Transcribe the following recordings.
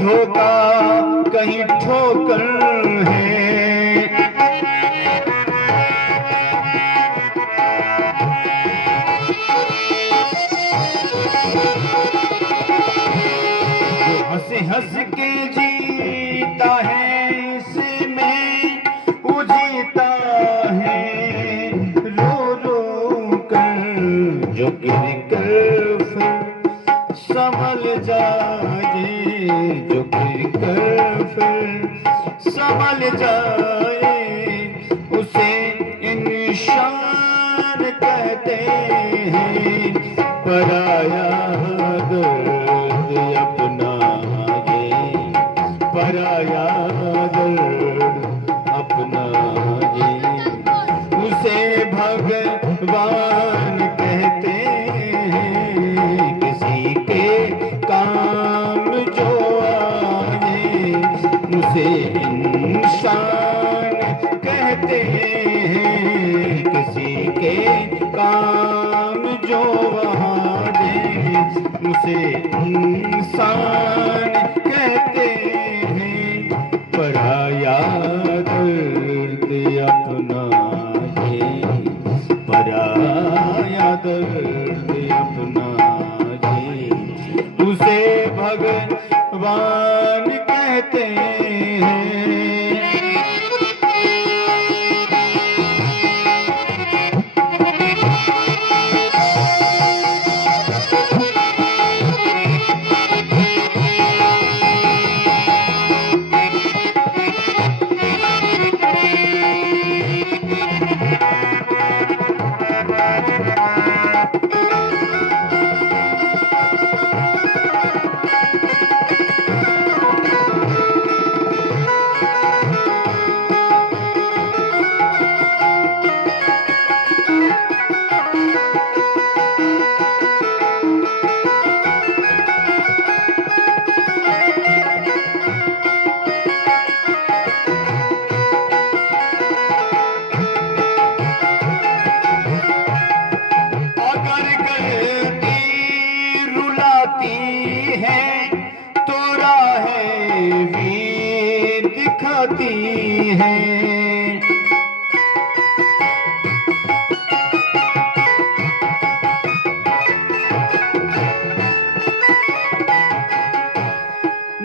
धोखा कहीं ठोकर है। जो हंस हंस के जीता है इसमें वो जीता है रो रो कर। जो गिर कर फिर संभल जाए, जो गिर कर फिर संभल जाए, उसे इंसान कहते हैं। पराया दर्द अपना ये, पराया दर्द अपना ये, उसे भगवान कहते हैं। किसी के काम जो आए उसे इंसान कहते हैं। किसी के काम जो आए उसे इंसान कहते हैं। पराया दर्द अपना ये, पराया दर्द अपना ये, उसे भगवान कहते हैं।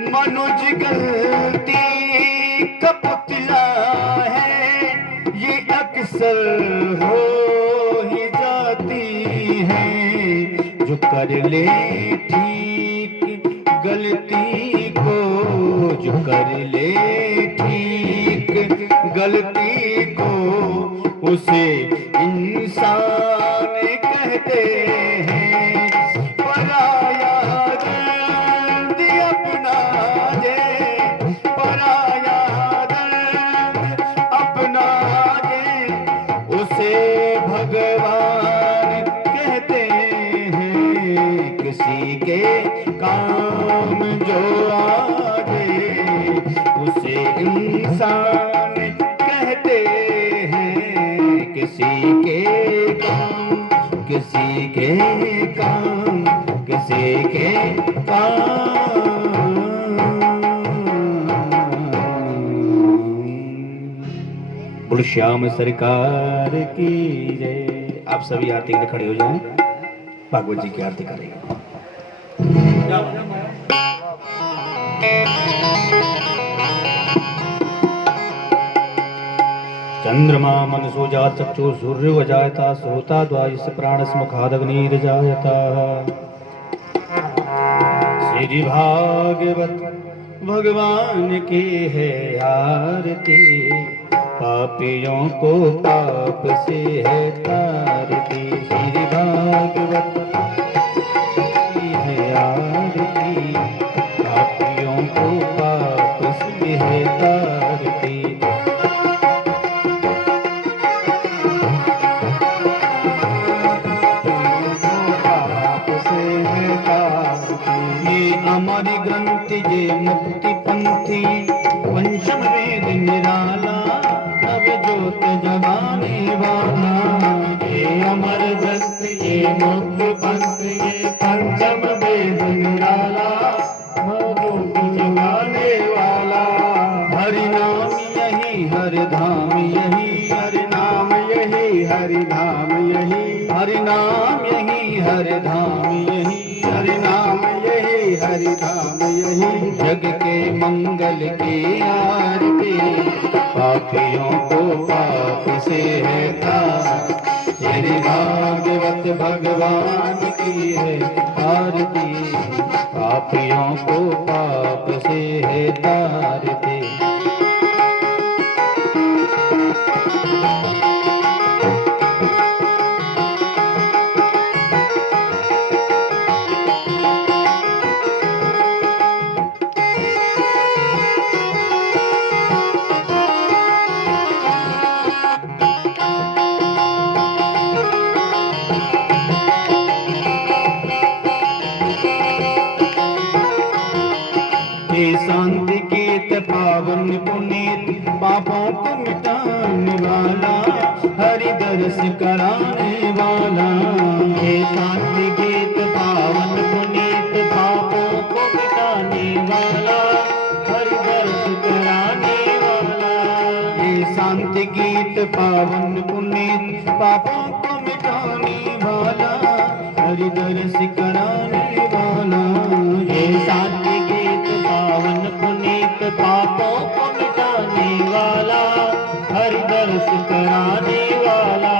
मनुज गलती का पुतला है, ये अक्सर हो ही जाती है। जो कर ले ठीक गलती को, जो कर ले ठीक गलती को, उसे इंसान कहते हैं। पराया दर्द अपना ये, पराया दर्द अपना ये, उसे भगवान कहते हैं। किसी के काम जो आए उसे इंसान कहते हैं। किसी के काम, किसी के काम, किसी के काम। बोल श्याम सरकार की जय। आप सभी आरती के लिए खड़े हो जाएं, भागवत जी की आरती करेंगे। चंद्रमा मनसो जा चक्षु सूर्य वजायता सोता द्वायुष प्राणस मुखादग्निर्जायता। श्री भागवत भगवान की है आरती, पापियों को पाप से है तारती। श्री भागवत की है आरती, पापियों को पाप से है तारती। हमारी ग्रंथि ये मुक्ति पंथी, पंचम वेद निराला, तब ज्योत जगाने वाला। ये अमर ग्रंथ ये मुक्ति पंथ, ये पंचम वेद निराला, ज्योत जगाने धाम यही, हरि नाम यही हरि धाम यही, हरि नाम यही हरि धाम यही। जग के मंगल की आरती, पापियों को पाप से है तार। श्री भागवत भगवान की है आरती, पापियों को पाप से है तारती। शांति गीत पावन पुनीत, पापों को मिटाने वाला, हरि दर्श कराने वाला। हे शांति गीत पावन पुनीत, पापों को मिटाने वाला, हरि दर्श कराने वाला। ये शांति गीत पावन पुनीत, पापों को मिटाने वाला, हरि दर्श कराने वाला। हे शांति गीत पावन पुनीत, पापों को मिटाने वाला, हरि दर्श कराने वाला।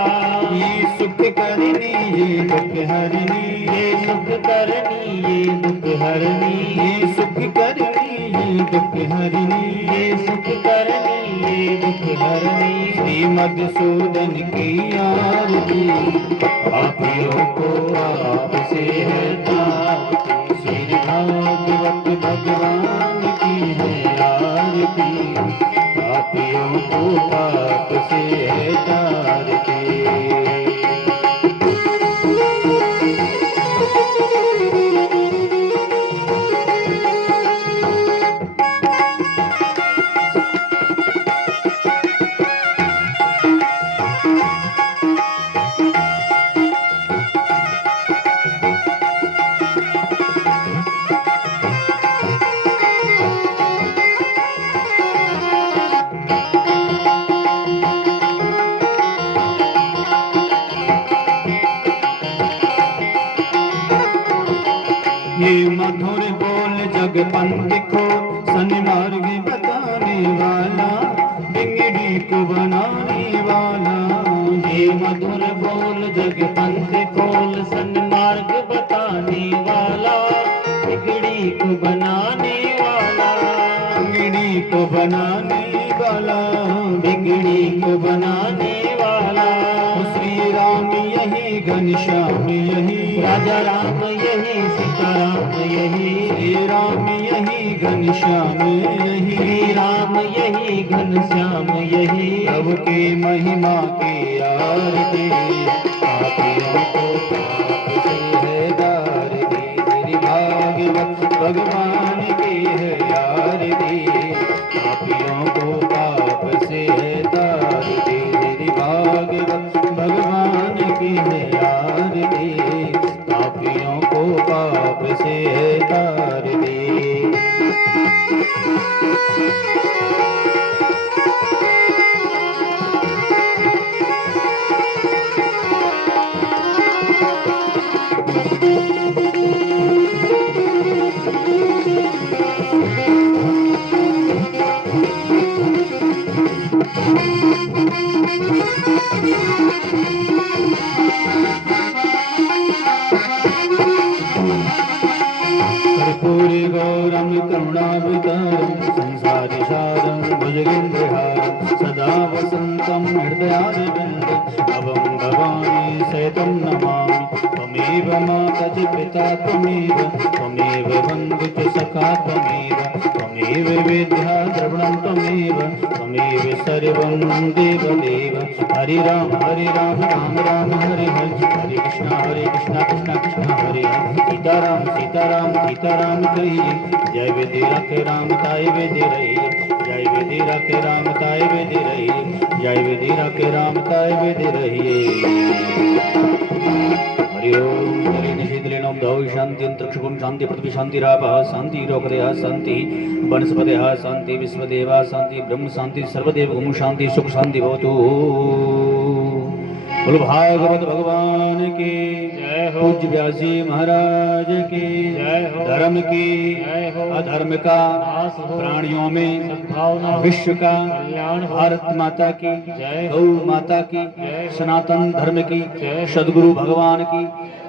ये सुख करनी ये दुख हरनी, ये सुख करनी ये दुख हरनी, ये सुख करनी ये दुख हरनी, ये सुख करनी ये दुख हरनी। श्री मधुसूदन की आरती, पापियों को आपसे है तारती। श्री भागवत भगवान की है आरती, पापियों को पाप से है तारती। ये मधुर बोल जग पंथ को सन्मार्ग बताने वाला, बिगड़ी को बनाने वाला। ये मधुर बोल जग पंथ खोल, सन्मार्ग बताने वाला, बिगड़ी को बनाने वाला। बिगड़ी को बनाने वाला, बिगड़ी को बनाने वाला। श्री राम यही घनश्याम यही, राजा राम यही सीताराम यही, श्री राम यही घनश्याम यही, श्री राम यही घनश्याम यही। प्रभु की महिमा की आरती, पापियों को पाप से है दारती। श्री भागवत भगवान की है आरती, पापियों को पाप से है दारती। श्री भागवत भगवान की है आरती, पापियों को पाप से है तारती। कर्पूरी गौरम करुणावतारम, संसारि सारम भुजगेन्द्रहारम, सदा वसंतं हृदयारविन्दं, भवं भवानी सहितं नमामि। त्वमेव माता च पिता त्वमेव, त्वमेव बन्धु च सखा त्वमेव, त्वमेव विद्या द्रविणं त्वमेव, त्वमेव सर्वं देवदेव। हरे राम राम राम हरे हरे, हरे कृष्णा कृष्णा कृष्ण हरे हरे। सीताराम सीताराम सीताराम कहिए, जय विधि रखे राम ताय विधि रही, जय विधि रखे राम ताय विधि रही, जय विधि रखे राम ताय विधि रही। हरि ओम हरि निषेधलेनोम दौ शांति अंतरिक्षकुं शांति पृथ्वी शांतिरापः शांति रोकदयः शांति वनस्पतयः शांति विश्वदेवा शांति ब्रह्म शांति सर्वदेव गुम शांति सुख शांति भवतु। बोलो भागवत भगवान की जय हो। पूज्य व्यास जी महाराज की जय हो। धर्म की जय हो। अधर्म का नाश हो। प्राणियों में सद्भावना हो। विश्व का कल्याण हो। भारत माता की जय गौ माता की जय सनातन धर्म की जय सदगुरु भगवान की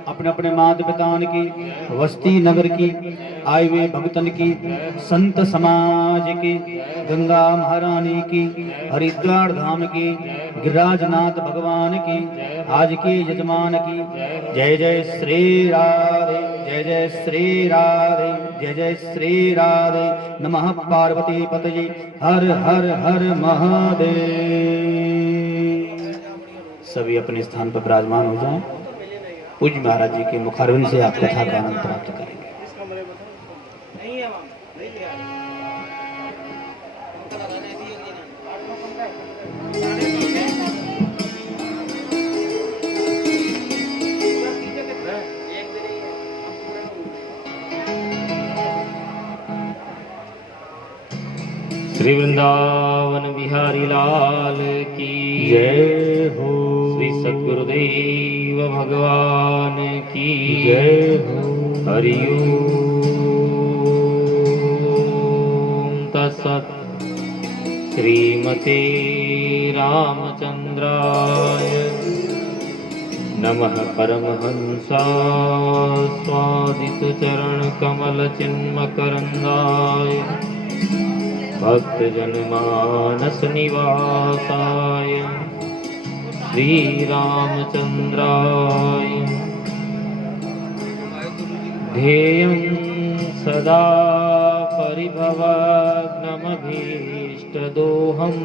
अपने अपने माता पितान की वस्ती नगर की आए हुए भक्तन की संत समाज की गंगा महारानी की हरिद्वार धाम की गिरिराजनाथ भगवान की आज के यजमान की जय जय श्री राधे जय जय श्री राधे जय जय श्री राधे नमः पार्वती पतये हर हर हर महादेव। सभी अपने स्थान पर विराजमान हो जाएं। पूज्य महाराज जी के मुखारविंद से आप कथा का आनंद प्राप्त करेंगे। श्री वृंदावन बिहारी लाल की जय हो। श्री सद्गुरुदेव भगवान की जय हो। हरि ओम तत्सत्। श्रीमते रामचंद्राय नमः। परमहंसाय स्वादित चरण कमल चिन्मकरंदाय भक्तजनमानस निवासाय श्री रामचंद्राय ध्येयं सदा परिभवग्नमभीष्टदोहम्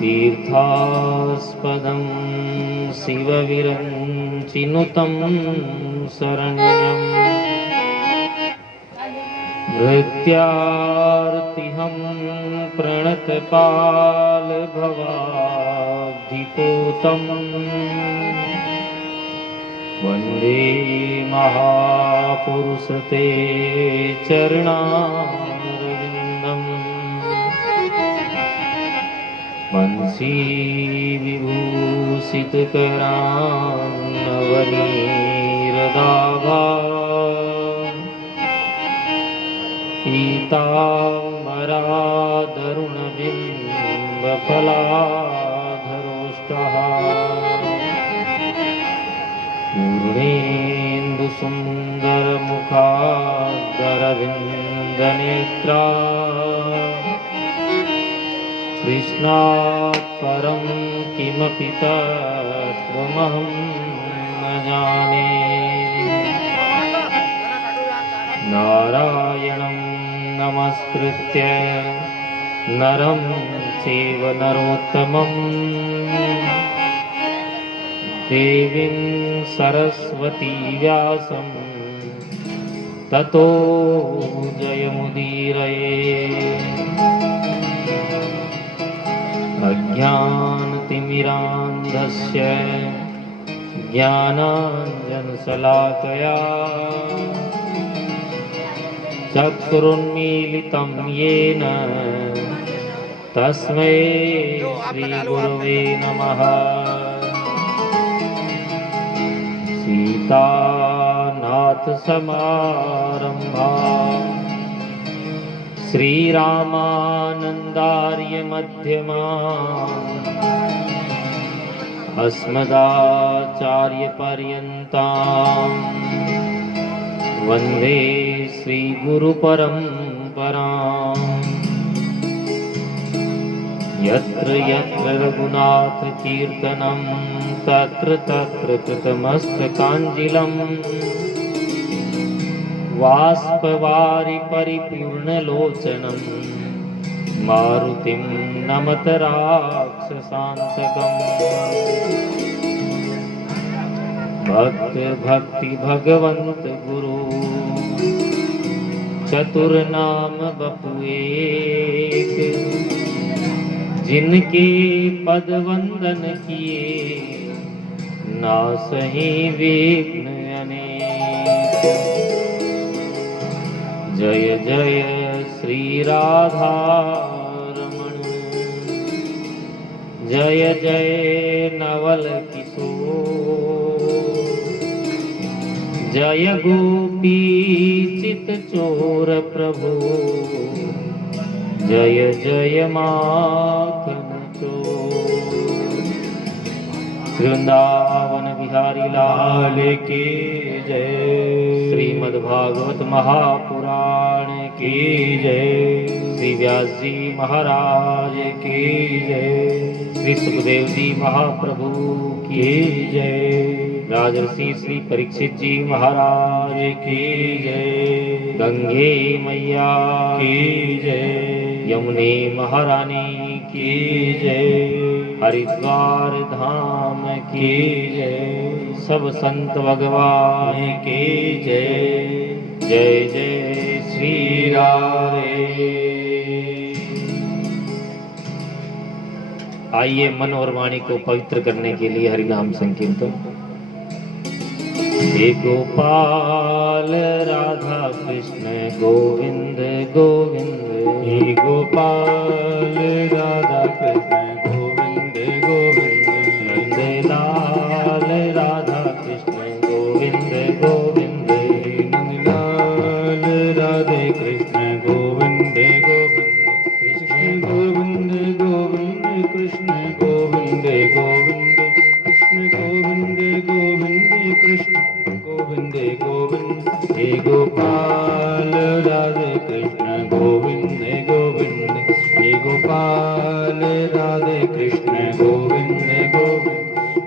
तीर्थास्पदं शिवविरञ्चिनुतं शरण्यम् भृत्यार्तिहं प्रणतपालभवाब्धिपोतम् वन्दे महापुरुषते चरणारविन्दम् वंशी विभूषितकरान्नवनीरदाभा पीताम्बरादरुणबिम्बफलाधरोष्टः पूर्णेन्दुसुन्दरमुखादरविन्दनेत्रा कृष्णात् परं किमपि तत्त्वमहं न जाने। नारायणं नमस्कृत्य नरं चैव नरोत्तमम् देवीं सरस्वती व्यासं ततो जयमुदीरये। अज्ञानतिमिरान्धस्य ज्ञानाञ्जनशलाकया चक्षुरुन्मीलितं येन तस्मै श्रीगुरवे नमः। सीतानाथसमारम्भा श्रीरामानन्दार्यमध्यमा अस्मदाचार्यपर्यन्ताम् वन्दे श्रीगुरुपरम्पराम्। यत्र यत्र रघुनाथकीर्तनं तत्र तत्र कृतमस्तकाञ्जलिम् वाष्पवारि परिपूर्णलोचनं मारुतिं नमत राक्षसान्तकम्। भक्त भक्ति भगवंत गुरु चतुर्नाम बपु एक, जिनके पद वंदन किए नासहि विघ्न अनेक। जय जय श्री राधा रमण जय जय नवल किशोर, जय गोपी चित चोर प्रभु, जय जय माखन चोर। वृंदावन बिहारी लाल की जय। श्रीमद्भागवत महापुराण की जय। श्री व्यास जी महाराज की जय। श्री सुखदेव जी महाप्रभु की जय। राजर्षि श्री परीक्षित जी महाराज की जय। गंगे मैया की जय। यमुने महारानी की जय। हरिद्वार धाम की जय। सब संत भगवान की जय। जय जय श्री राधे। आइए मन और वाणी को पवित्र करने के लिए हरि नाम संकीर्तन। हे गोपाल राधा कृष्ण गोविंद गोविंद। हे गोपाल राधा कृष्ण गोविंद गोविंद। नंद लाल राधा कृष्ण गोविंद गोविंद। नंद लाल राधे कृष्ण गोविंद गोविंद। कृष्ण गोविंद गोविंद कृष्ण गोविंद गोविंद। कृष्ण गोविंद गोविंद कृष्ण गोविंद गोविंद। हे गोपाल राधे कृष्ण गोविंद गोविंद। हे गोपाल राधे कृष्ण गोविंद गोविंद।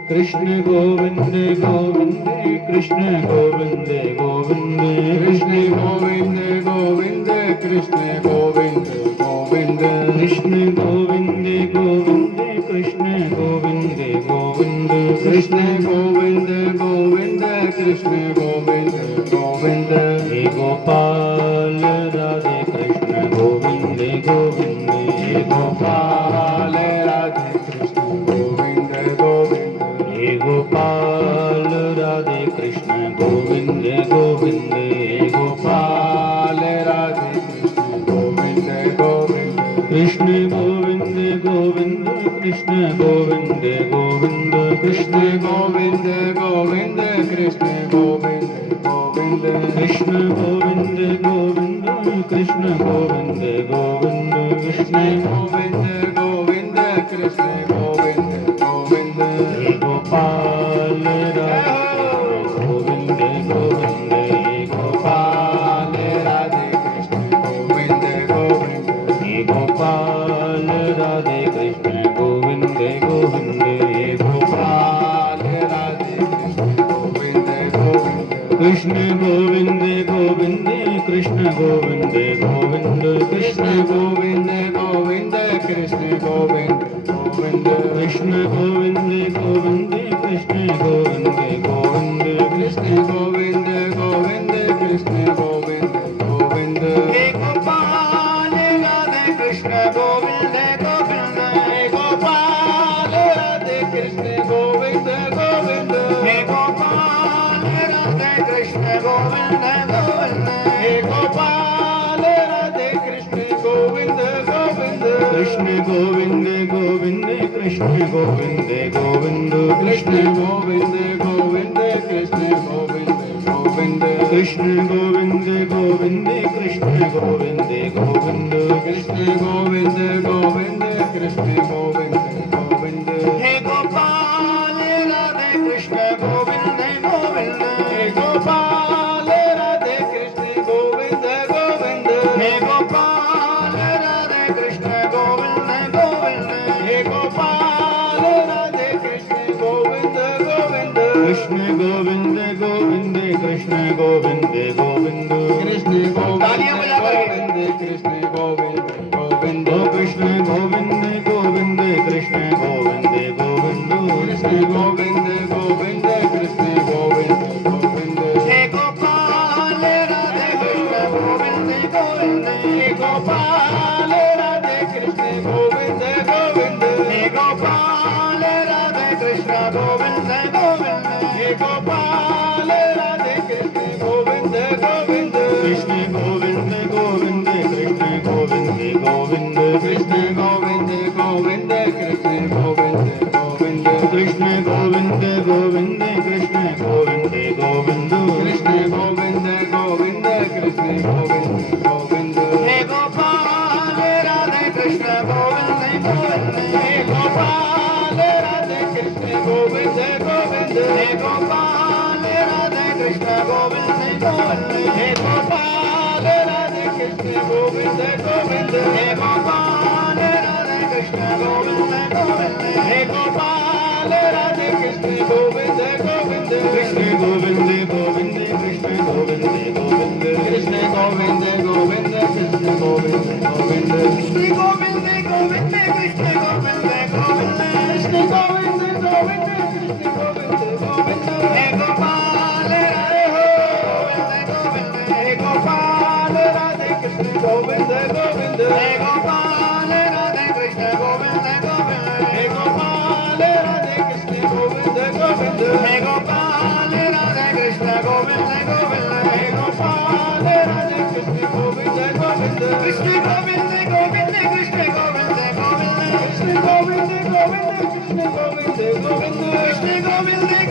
कृष्ण गोविंद गोविंद कृष्ण गोविंद गोविंद। कृष्ण गोविंद गोविंद कृष्ण गोविंद गोविंद। कृष्ण गोविंद गोविंद कृष्ण गोविंद गोविंद। कृष्ण गोविंद गोविंद कृष्ण गोविंद गोविंद। हे गोपाल राधे कृष्ण गोविंद गोविंद। हे गोपाल राधे कृष्ण गोविंद गोविंद। हे गोपाल राधे कृष्ण गोविंद गोविंद। हे गोपाल राधे कृष्ण गोविंद गोविंद। कृष्ण गोविंद गोविंद कृष्ण गोविंद गोविंद। कृष्ण गोविंद गोविंद कृष्ण गोविंद गोविंद। कृष्ण गोविंद गोविंद कृष्ण गोविंद गोविंद। कृष्ण गोविंद गोविंद कृष्ण गोविंद गोविंद। हे गोपाल राधे गोविंद गोविंद। हे गोपाल राधे कृष्ण गोविंद गोविंद। हे गोपाल राधे कृष्ण गोविंद गोविंद। हे गोपाल राधे कृष्ण गोविंद गोविंद। कृष्ण गोविंद गोविंद कृष्ण गोविंद गोविंद। कृष्ण गोविंद गोविंद कृष्ण गोविंद गोविंद। कृष्ण गोविंद गोविंद कृष्ण गोविंद गोविंद। कृष्ण गोविंद गोविंद कृष्ण गोविंद गोविंद। हे गोपाल राधे कृष्ण गोविंद गोविंद। हे गोपाल राधे कृष्ण गोविंद गोविंद। हे गोपाल राधे कृष्ण गोविंद गोविंद। हे गोपाल राधे कृष्ण गोविंद गोविंद। कृष्ण गोविंद गोविंद कृष्ण गोविंद गोविंद। कृष्ण गोविंद गोविंद कृष्ण गोविंद गोविंद। कृष्ण गोविंद गोविंद कृष्ण गोविंद गोविंद। कृष्ण गोविंद गोविंद कृष्ण गोविंद गोविंद। हे गोपाल राधे कृष्ण गोविंद गोविंद। हे गोपाल राधे कृष्ण गोविंद गोविंद। हे गोपाल राधे कृष्ण गोविंद गोविंद। हे गोपाल राधे कृष्ण गोविंद गोविंद। कृष्ण गोविंद गोविंद कृष्ण गोविंद गोविंद। कृष्ण गोविंद कृष्ण गोविंद गोविंद। कृष्ण गोविंद गोविंद कृष्ण गोविंद गोविंद। कृष्ण गोविंद गोविंद कृष्ण गोविंद गोविंद। हे गोपाल राधे कृष्ण गोविंद गोविंद। हे गोपाल राधे कृष्ण गोविंद गोविंद। हे गोपाल राधे कृष्ण गोविंद गोविंद। हे गोपाल राधे कृष्ण गोविंद गोविंद। कृष्ण गोविंद गोविंद कृष्ण गोविंद गोविंद। कृष्ण गोविंद गोविंद कृष्ण गोविंद कृष्ण गोविंद गोविंद हे गोपाल राधे कृष्ण गोविंद गोविंद हे गोपाल राधे कृष्ण गोविंद गोविंद हे गोपाल राधे कृष्ण गोविंद गोविंद हे गोपाल राधे कृष्ण गोविंद गोविंद हे गोपाल राधे कृष्ण गोविंद गोविंद हे गोपाल राधे कृष्ण गोविंद गोविंद कृष्ण गोविंद गोविंद कृष्ण गोविंद गोविंद कृष्ण गोविंद गोविंद कृष्ण गोविंद गोविंद कृष्ण गोविंद गोविंद कृष्ण गोविंद गोविंद कृष्ण गोविंद गोविंद कृष्ण गोविंद गोविंद हे गोपाल राधे गोविंद गोविंद हे गोपाल राधे कृष्ण गोविंद गोविंद हे गोपाल राधे कृष्ण गोविंद गोविंद हे गोपाल राधे कृष्ण गोविंद गोविंद हे गोपाल राधे कृष्ण गोविंद गोविंद हे गोपाल राधे कृष्ण गोविंद गोविंद कृष्ण गोविंद गोविंद कृष्ण गोविंद गोविंद कृष्ण गोविंद गोविंद कृष्ण गोविंद गोविंद कृष्ण गोविंद गोविंद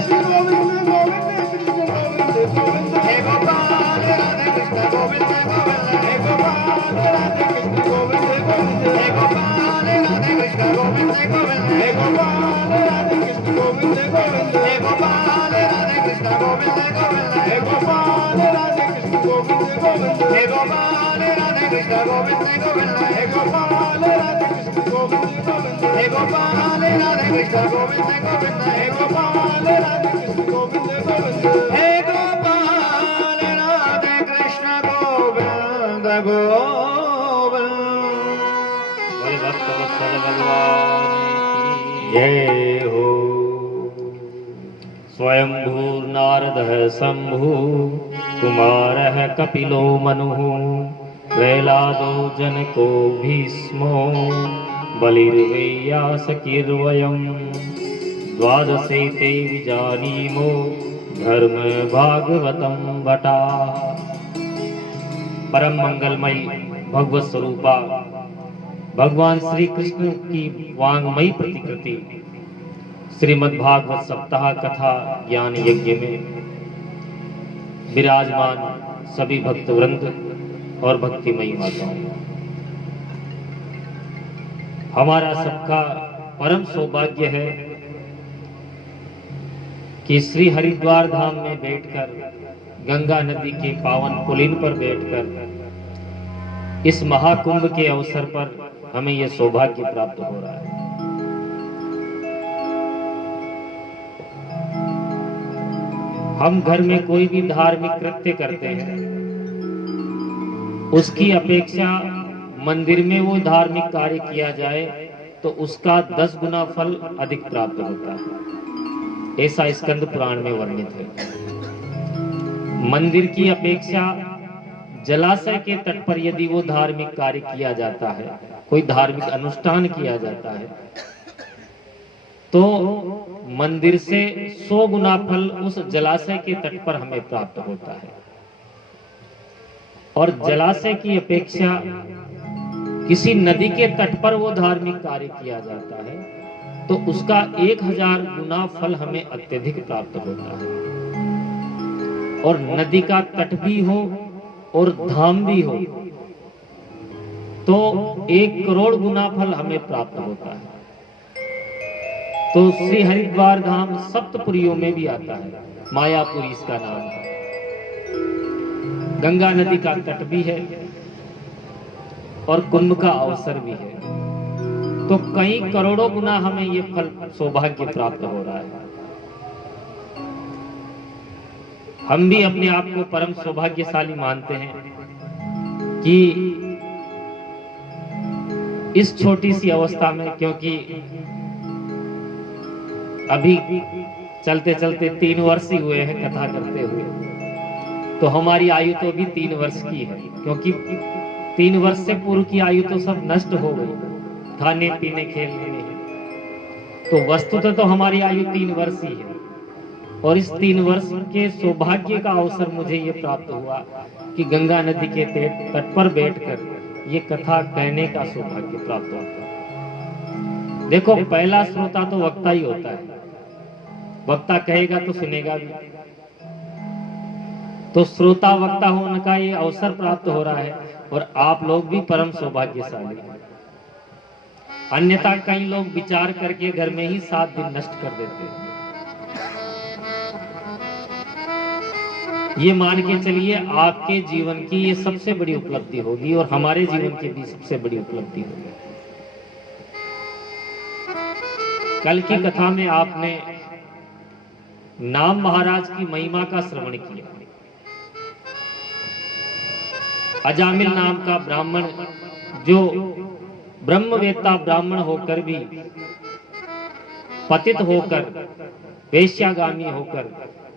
कृष्ण गोविंद गोविंद कृष्ण गोविंद गोविंद कृष्ण गोविंद गोविंद हे गोपाल राधे कृष्ण गोविंद गोविंद हे गोपाल राधे कृष्ण गोविंद गोविंद हे गोपाल राधे कृष्ण गोविंद गोविंद हे गोपाल राधे कृष्ण गोविंद गोविंद हे गोपाल राधे कृष्ण गोविंद गोविंद हे गोपाल राधे कृष्ण गोविंद गोविंद हे गोपाल राधे कृष्ण गोविंद गोविंद हे गोपाल राधे कृष्ण गोविंद गोविंद हे गोपाल राधे कृष्ण गोविंद गोविंद हे गोपाल राधे कृष्ण गोविंद गोविंद हे गोपाल राधे कृष्ण गोविंद गोविंद बोले भक्तवत्सल भगवान की जय हो। स्वयंभूर्नारदः शम्भु कुमारः कपिलो मनुः प्रह्लादो जनको भीष्मो बलिर्वेयासकीर्वयम् द्वादशे ते विजानीमो धर्म भागवतं भटा। परम मंगलमयी भगवत स्वरूपा भगवान श्री कृष्ण की वांगमयी प्रतिकृति श्रीमद् भागवत सप्ताह कथा ज्ञान यज्ञ में विराजमान सभी भक्त वृंद और भक्तिमयी माताओं, हमारा सबका परम सौभाग्य है कि श्री हरिद्वार धाम में बैठकर गंगा नदी के पावन पुलिन पर बैठकर इस महाकुंभ के अवसर पर हमें यह सौभाग्य प्राप्त हो रहा है। हम घर में कोई भी धार्मिक कृत्य करते हैं, उसकी अपेक्षा मंदिर में वो धार्मिक कार्य किया जाए तो उसका 10 गुना फल अधिक प्राप्त होता है। ऐसा स्कंद पुराण में वर्णित है। मंदिर की अपेक्षा जलाशय के तट पर यदि वो धार्मिक कार्य किया जाता है, कोई धार्मिक अनुष्ठान किया जाता है, तो मंदिर से 100 गुना फल उस जलाशय के तट पर हमें प्राप्त होता है। और जलाशय की अपेक्षा किसी नदी के तट पर वो धार्मिक कार्य किया जाता है तो उसका 1000 गुना फल हमें अत्यधिक प्राप्त होता है। और नदी का तट भी हो और धाम भी हो तो 1 करोड़ गुना फल हमें प्राप्त होता है। तो श्री हरिद्वार धाम सप्तपुरियों में भी आता है, मायापुरी इसका नाम है। गंगा नदी का तट भी है और कुंभ का अवसर भी है, तो कई करोड़ों गुना हमें ये फल सौभाग्य प्राप्त हो रहा है। हम भी अपने आप को परम सौभाग्यशाली मानते हैं कि इस छोटी सी अवस्था में, क्योंकि अभी चलते चलते 3 वर्ष ही हुए हैं कथा करते हुए, तो हमारी आयु तो भी 3 वर्ष की है, क्योंकि 3 वर्ष से पूर्व की आयु तो सब नष्ट हो गई खाने पीने खेलने में। तो वस्तुतः तो हमारी आयु 3 वर्ष ही है। और इस 3 वर्ष के सौभाग्य का अवसर मुझे ये प्राप्त हुआ कि गंगा नदी के तट पर बैठकर ये कथा कहने का सौभाग्य प्राप्त होता है। देखो, पहला श्रोता तो वक्ता ही होता है। वक्ता कहेगा तो सुनेगा भी। तो श्रोता वक्ता होने का ये अवसर प्राप्त हो रहा है और आप लोग भी परम सौभाग्यशाली हैं। अन्यथा कई लोग विचार करके घर में ही 7 दिन नष्ट कर देते हैं। ये मान के चलिए आपके जीवन की ये सबसे बड़ी उपलब्धि होगी और हमारे जीवन की भी सबसे बड़ी उपलब्धि होगी। कल की कथा में आपने नाम महाराज की महिमा का श्रवण किया। अजामिल नाम का ब्राह्मण जो ब्रह्मवेत्ता ब्राह्मण होकर भी पतित होकर वेश्यागामी होकर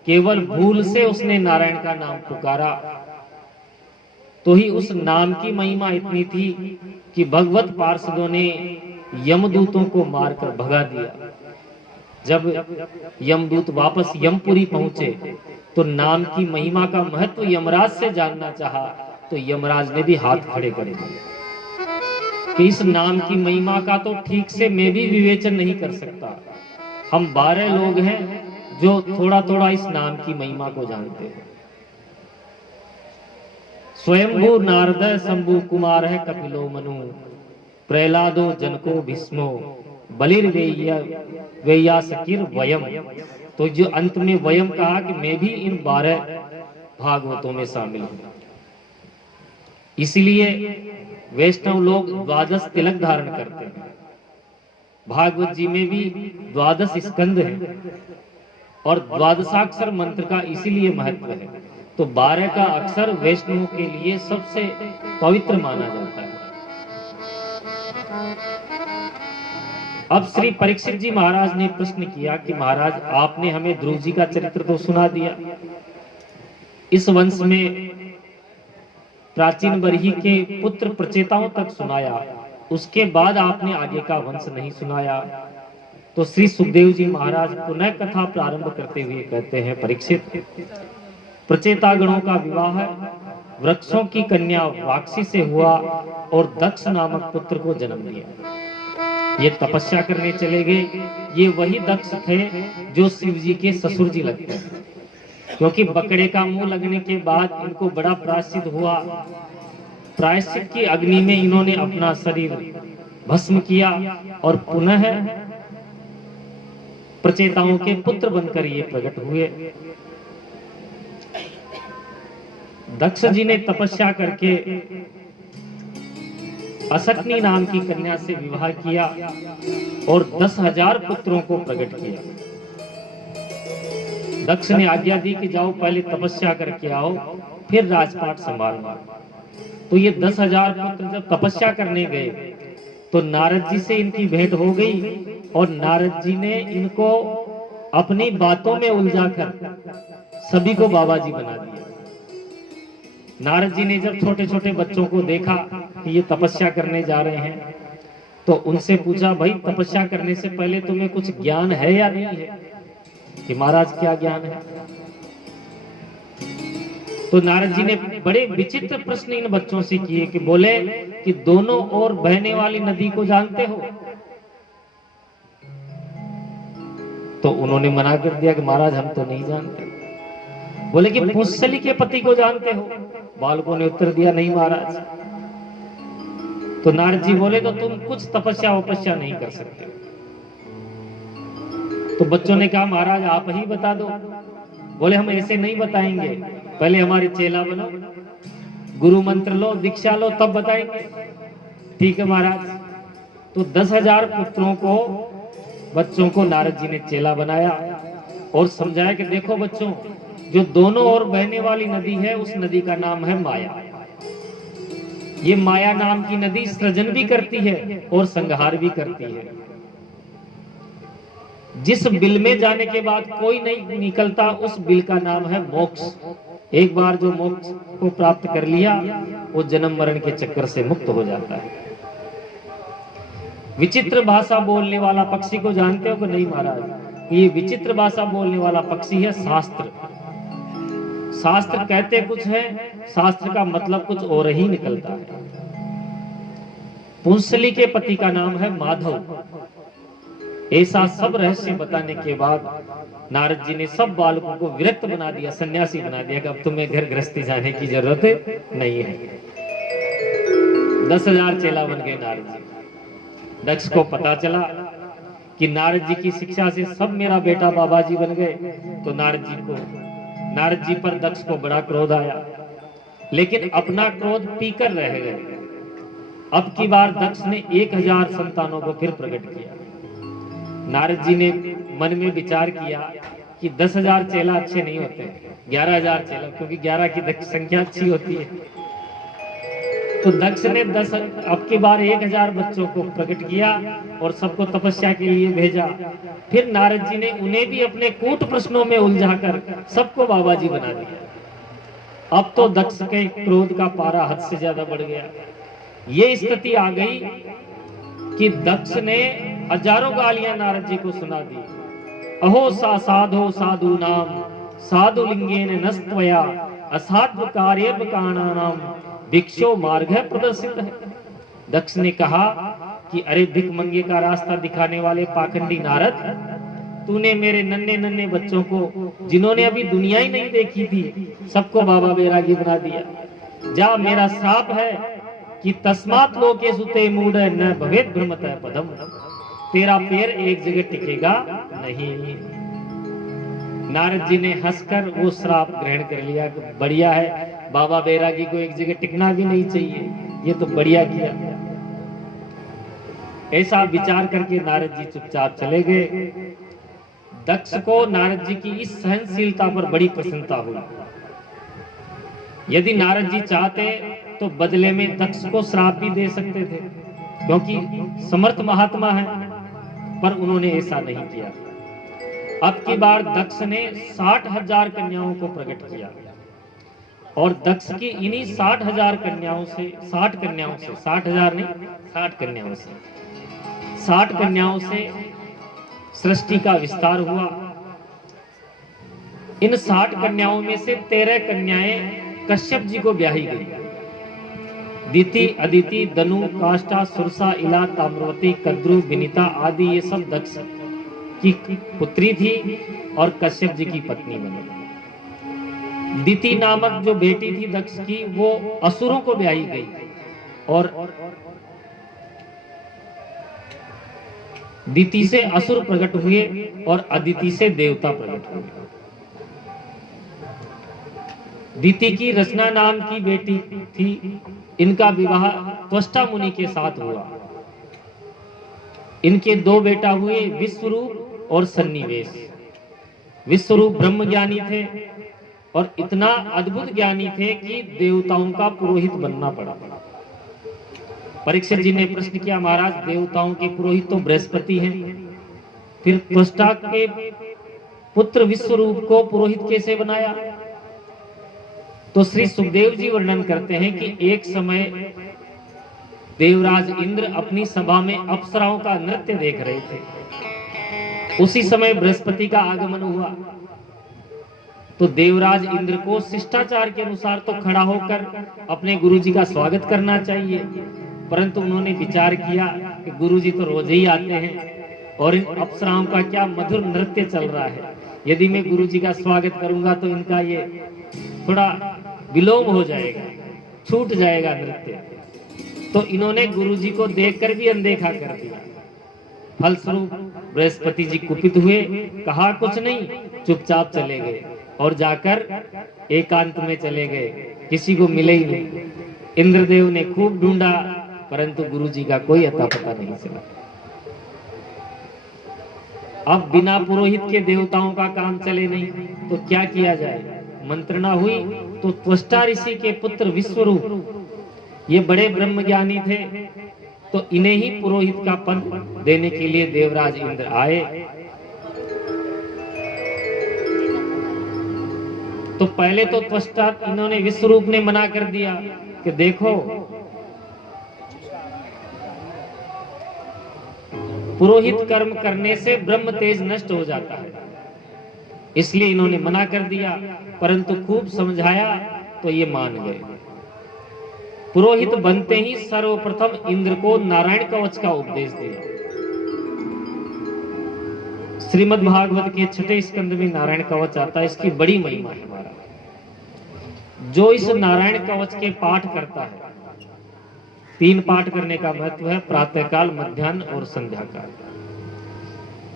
केवल भूल से उसने नारायण का नाम पुकारा, तो ही उस नाम की महिमा इतनी थी कि भगवत पार्षदों ने यमदूतों को मारकर भगा दिया। जब यमदूत वापस यमपुरी पहुंचे तो नाम की महिमा का महत्व यमराज से जानना चाहा, तो यमराज ने भी हाथ खड़े कर दिए कि इस नाम की महिमा का तो ठीक से मैं भी विवेचन नहीं कर सकता। हम 12 लोग हैं जो थोड़ा थोड़ा इस नाम की महिमा को जानते हैं। स्वयंभू नारद शंभु कुमार है कपिलो मनु, प्रहलादो जनको भीष्मो बलिर वेया सकीर वयम। तो जो अंत में वयम कहा कि मैं भी इन 12 भागवतों में शामिल हूं। इसलिए वैष्णव लोग 12 तिलक धारण करते हैं। भागवत जी में भी 12 स्कंद हैं और 12 मंत्र का इसीलिए महत्व है। तो 12 का अक्षर वैष्णव के लिए सबसे पवित्र माना जाता है। अब श्री परीक्षित जी महाराज ने प्रश्न किया कि महाराज आपने हमें ध्रुव जी का चरित्र तो सुना दिया, इस वंश में प्राचीन बरही के पुत्र प्रचेताओं तक सुनाया, उसके बाद आपने आगे का वंश नहीं सुनाया। तो श्री सुखदेव जी महाराज पुनः कथा प्रारंभ करते हुए कहते हैं, परीक्षित, प्रचेता गणों का विवाह वृक्षों की कन्या वाक्षी से हुआ और दक्ष नामक पुत्र को जन्म दिया। ये तपस्या करने चले गए। ये वही दक्ष थे जो शिव जी के ससुर जी लगते हैं, क्योंकि बकरे का मुंह लगने के बाद इनको बड़ा प्रायश्चित हुआ। प्रायश्चित की अग्नि में इन्होंने अपना शरीर भस्म किया और पुनः प्रचेताओं के पुत्र बनकर ये प्रकट हुए। दक्ष जी ने तपस्या करके असक्नी नाम की कन्या से विवाह किया और 10,000 पुत्रों को प्रकट किया। दक्ष ने आज्ञा दी कि जाओ पहले तपस्या करके आओ, फिर राजपाट संभालना। तो ये 10,000 पुत्र जब तपस्या करने गए तो नारद जी से इनकी भेंट हो गई और नारद जी ने इनको अपनी बातों में उलझाकर सभी को बाबा जी बना दिया। नारद जी ने जब छोटे छोटे बच्चों को देखा कि ये तपस्या करने जा रहे हैं, तो उनसे पूछा, भाई तपस्या करने से पहले तुम्हें कुछ ज्ञान है या नहीं है? कि महाराज क्या ज्ञान है? तो नारद जी ने बड़े विचित्र प्रश्न इन बच्चों से किए कि बोले कि दोनों ओर बहने वाली नदी को जानते हो? तो उन्होंने मना कर दिया कि महाराज हम तो नहीं जानते। बोले कि पुंसली के पति को जानते हो? बालकों ने उत्तर दिया, नहीं महाराज। तो नारद जी बोले तो तुम कुछ तपस्या वपस्या नहीं कर सकते। तो बच्चों ने कहा, महाराज आप ही बता दो। बोले हम ऐसे नहीं बताएंगे, पहले हमारे चेला बनो, गुरु मंत्र लो, दीक्षा लो, तब बताएंगे। ठीक है महाराज। तो 10,000 पुत्रों को, बच्चों को नारद जी ने चेला बनाया और समझाया कि देखो बच्चों, जो दोनों ओर बहने वाली नदी है उस नदी का नाम है माया। ये माया नाम की नदी सृजन भी करती है और संहार भी करती है। जिस बिल में जाने के बाद कोई नहीं निकलता, उस बिल का नाम है मोक्ष। एक बार जो मोक्ष को प्राप्त कर लिया वो जन्म मरण के चक्कर से मुक्त हो जाता है। विचित्र भाषा बोलने वाला पक्षी को जानते हो कि नहीं महाराज? ये विचित्र भाषा बोलने वाला पक्षी है शास्त्र। शास्त्र कहते कुछ है, शास्त्र का मतलब कुछ और ही निकलता है। पुंसली के पति का नाम है माधव। ऐसा सब रहस्य बताने के बाद नारद जी ने सब बालकों को विरक्त बना दिया, सन्यासी बना दिया कि अब तुम्हें घर गृहस्थी जाने की जरूरत नहीं है। 10,000 चेला बन गए नारद जी। दक्ष को पता चला कि नारद जी की शिक्षा से सब मेरा बेटा बाबा जी बन गए, तो नारद जी पर दक्ष को बड़ा क्रोध आया, लेकिन अपना क्रोध पीकर रह गए। अब की बार दक्ष ने 1000 संतानों को फिर प्रकट किया। नारद जी ने मन में विचार किया कि 10,000 चेला अच्छे नहीं होते, 11,000 चेला, क्योंकि 11 की संख्या अच्छी होती है। तो दक्ष ने अब की बार 1000 बच्चों को प्रकट किया और सबको तपस्या के लिए भेजा। फिर नारद जी ने उन्हें भी अपने कूट प्रश्नों में उलझाकर सबको बाबा जी बना दिया। अब तो दक्ष के क्रोध का पारा हद से ज्यादा बढ़ गया। ये स्थिति आ गई कि दक्ष ने हजारों गालियां नारद जी को सुना दी। अहो सा साधो साधु नाम साधु लिंगेन नस्त्वया असाध्व कार्य काणानाम भिक्षो मार्ग है प्रदर्शित है। दक्ष ने कहा कि अरे भिख मंगे का रास्ता दिखाने वाले पाखंडी नारद, तूने मेरे नन्हे नन्हे बच्चों को, जिन्होंने अभी दुनिया ही नहीं देखी थी, सबको बाबा बैरागी बना दिया। जा, मेरा श्राप है कि तस्मात् लोकेषु ते मूढ़ न भवेत् भ्रमतः पदम, तेरा पैर एक जगह टिकेगा नहीं। नारद जी ने हंसकर वो श्राप ग्रहण कर लिया। बढ़िया है, बाबा बैरागी को एक जगह टिकना भी नहीं चाहिए, ये तो बढ़िया किया। ऐसा विचार करके नारद जी चुपचाप चले गए। दक्ष को नारद जी की इस सहनशीलता पर बड़ी प्रसन्नता हुई। यदि नारद जी चाहते तो बदले में दक्ष को श्राप भी दे सकते थे, क्योंकि समर्थ महात्मा है, पर उन्होंने ऐसा नहीं किया। अब की बार दक्ष ने 60,000 कन्याओं को प्रकट किया और दक्ष की इन्हीं 60,000 कन्याओं से 60 कन्याओं से सृष्टि का विस्तार हुआ। इन 60 कन्याओं में से 13 कन्याएं कश्यप जी को ब्याही गई। दिति, अदिति, दनु, काष्ठा, सुरसा, इला, ताम्रवती, कद्रु, विनीता आदि ये सब दक्ष की पुत्री थी और कश्यप जी की पत्नी बनी। दिति नामक जो बेटी थी दक्ष की, वो असुरों को ब्याही गई और दिति से असुर प्रकट हुए और अदिति से देवता प्रकट हुए। दिति की रचना नाम की बेटी थी, इनका विवाह त्वष्टा मुनि के साथ हुआ। इनके 2 बेटा हुए, विश्वरूप और सन्निवेश। विश्वरूप ब्रह्म ज्ञानी थे और इतना अद्भुत ज्ञानी थे कि देवताओं का पुरोहित बनना पड़ा। परीक्षित जी ने प्रश्न किया, महाराज देवताओं के पुरोहित तो बृहस्पति हैं, फिर त्वष्टा के पुत्र विश्वरूप को पुरोहित कैसे बनाया? तो श्री सुखदेव जी वर्णन करते हैं कि एक समय देवराज इंद्र अपनी सभा में अप्सराओं का नृत्य देख रहे थे। उसी समय बृहस्पति का आगमन हुआ। तो देवराज इंद्र को शिष्टाचार के अनुसार तो खड़ा होकर अपने गुरुजी का स्वागत करना चाहिए, परंतु उन्होंने विचार किया कि गुरुजी तो रोज ही आते हैं और इन अप्सराओं का क्या मधुर नृत्य चल रहा है, यदि मैं गुरुजी का स्वागत करूंगा तो इनका ये थोड़ा विलोम हो जाएगा, छूट जाएगा नृत्य। तो इन्होंने गुरुजी को देखकर भी अनदेखा कर दिया। फलस्वरूप बृहस्पति जी कुपित हुए, कहा कुछ नहीं, चुपचाप चले गए और जाकर एकांत में चले गए, किसी को मिले ही नहीं। इंद्रदेव ने खूब ढूंढा, परंतु गुरुजी का कोई अता पता नहीं चला। अब बिना पुरोहित के देवताओं का काम चले नहीं, तो क्या किया जाए? मंत्रणा हुई तो त्वष्टा ऋषि के पुत्र विश्वरूप, ये बड़े ब्रह्मज्ञानी थे, तो इन्हें ही पुरोहित का पद देने के लिए देवराज इंद्र आए। तो पहले तो त्वष्टा इन्होंने विश्वरूप ने मना कर दिया कि देखो पुरोहित कर्म करने से ब्रह्म तेज नष्ट हो जाता है, इसलिए इन्होंने मना कर दिया। परंतु खूब समझाया तो ये मान गए। पुरोहित बनते ही सर्वप्रथम इंद्र को नारायण कवच का उपदेश दिया। श्रीमद् भागवत के 6ठे स्कंद में नारायण कवच आता है। इसकी बड़ी महिमा है महाराज। जो इस नारायण कवच के पाठ करता है, 3 पाठ करने का महत्व है, प्रातःकाल, मध्याह्न और संध्या काल,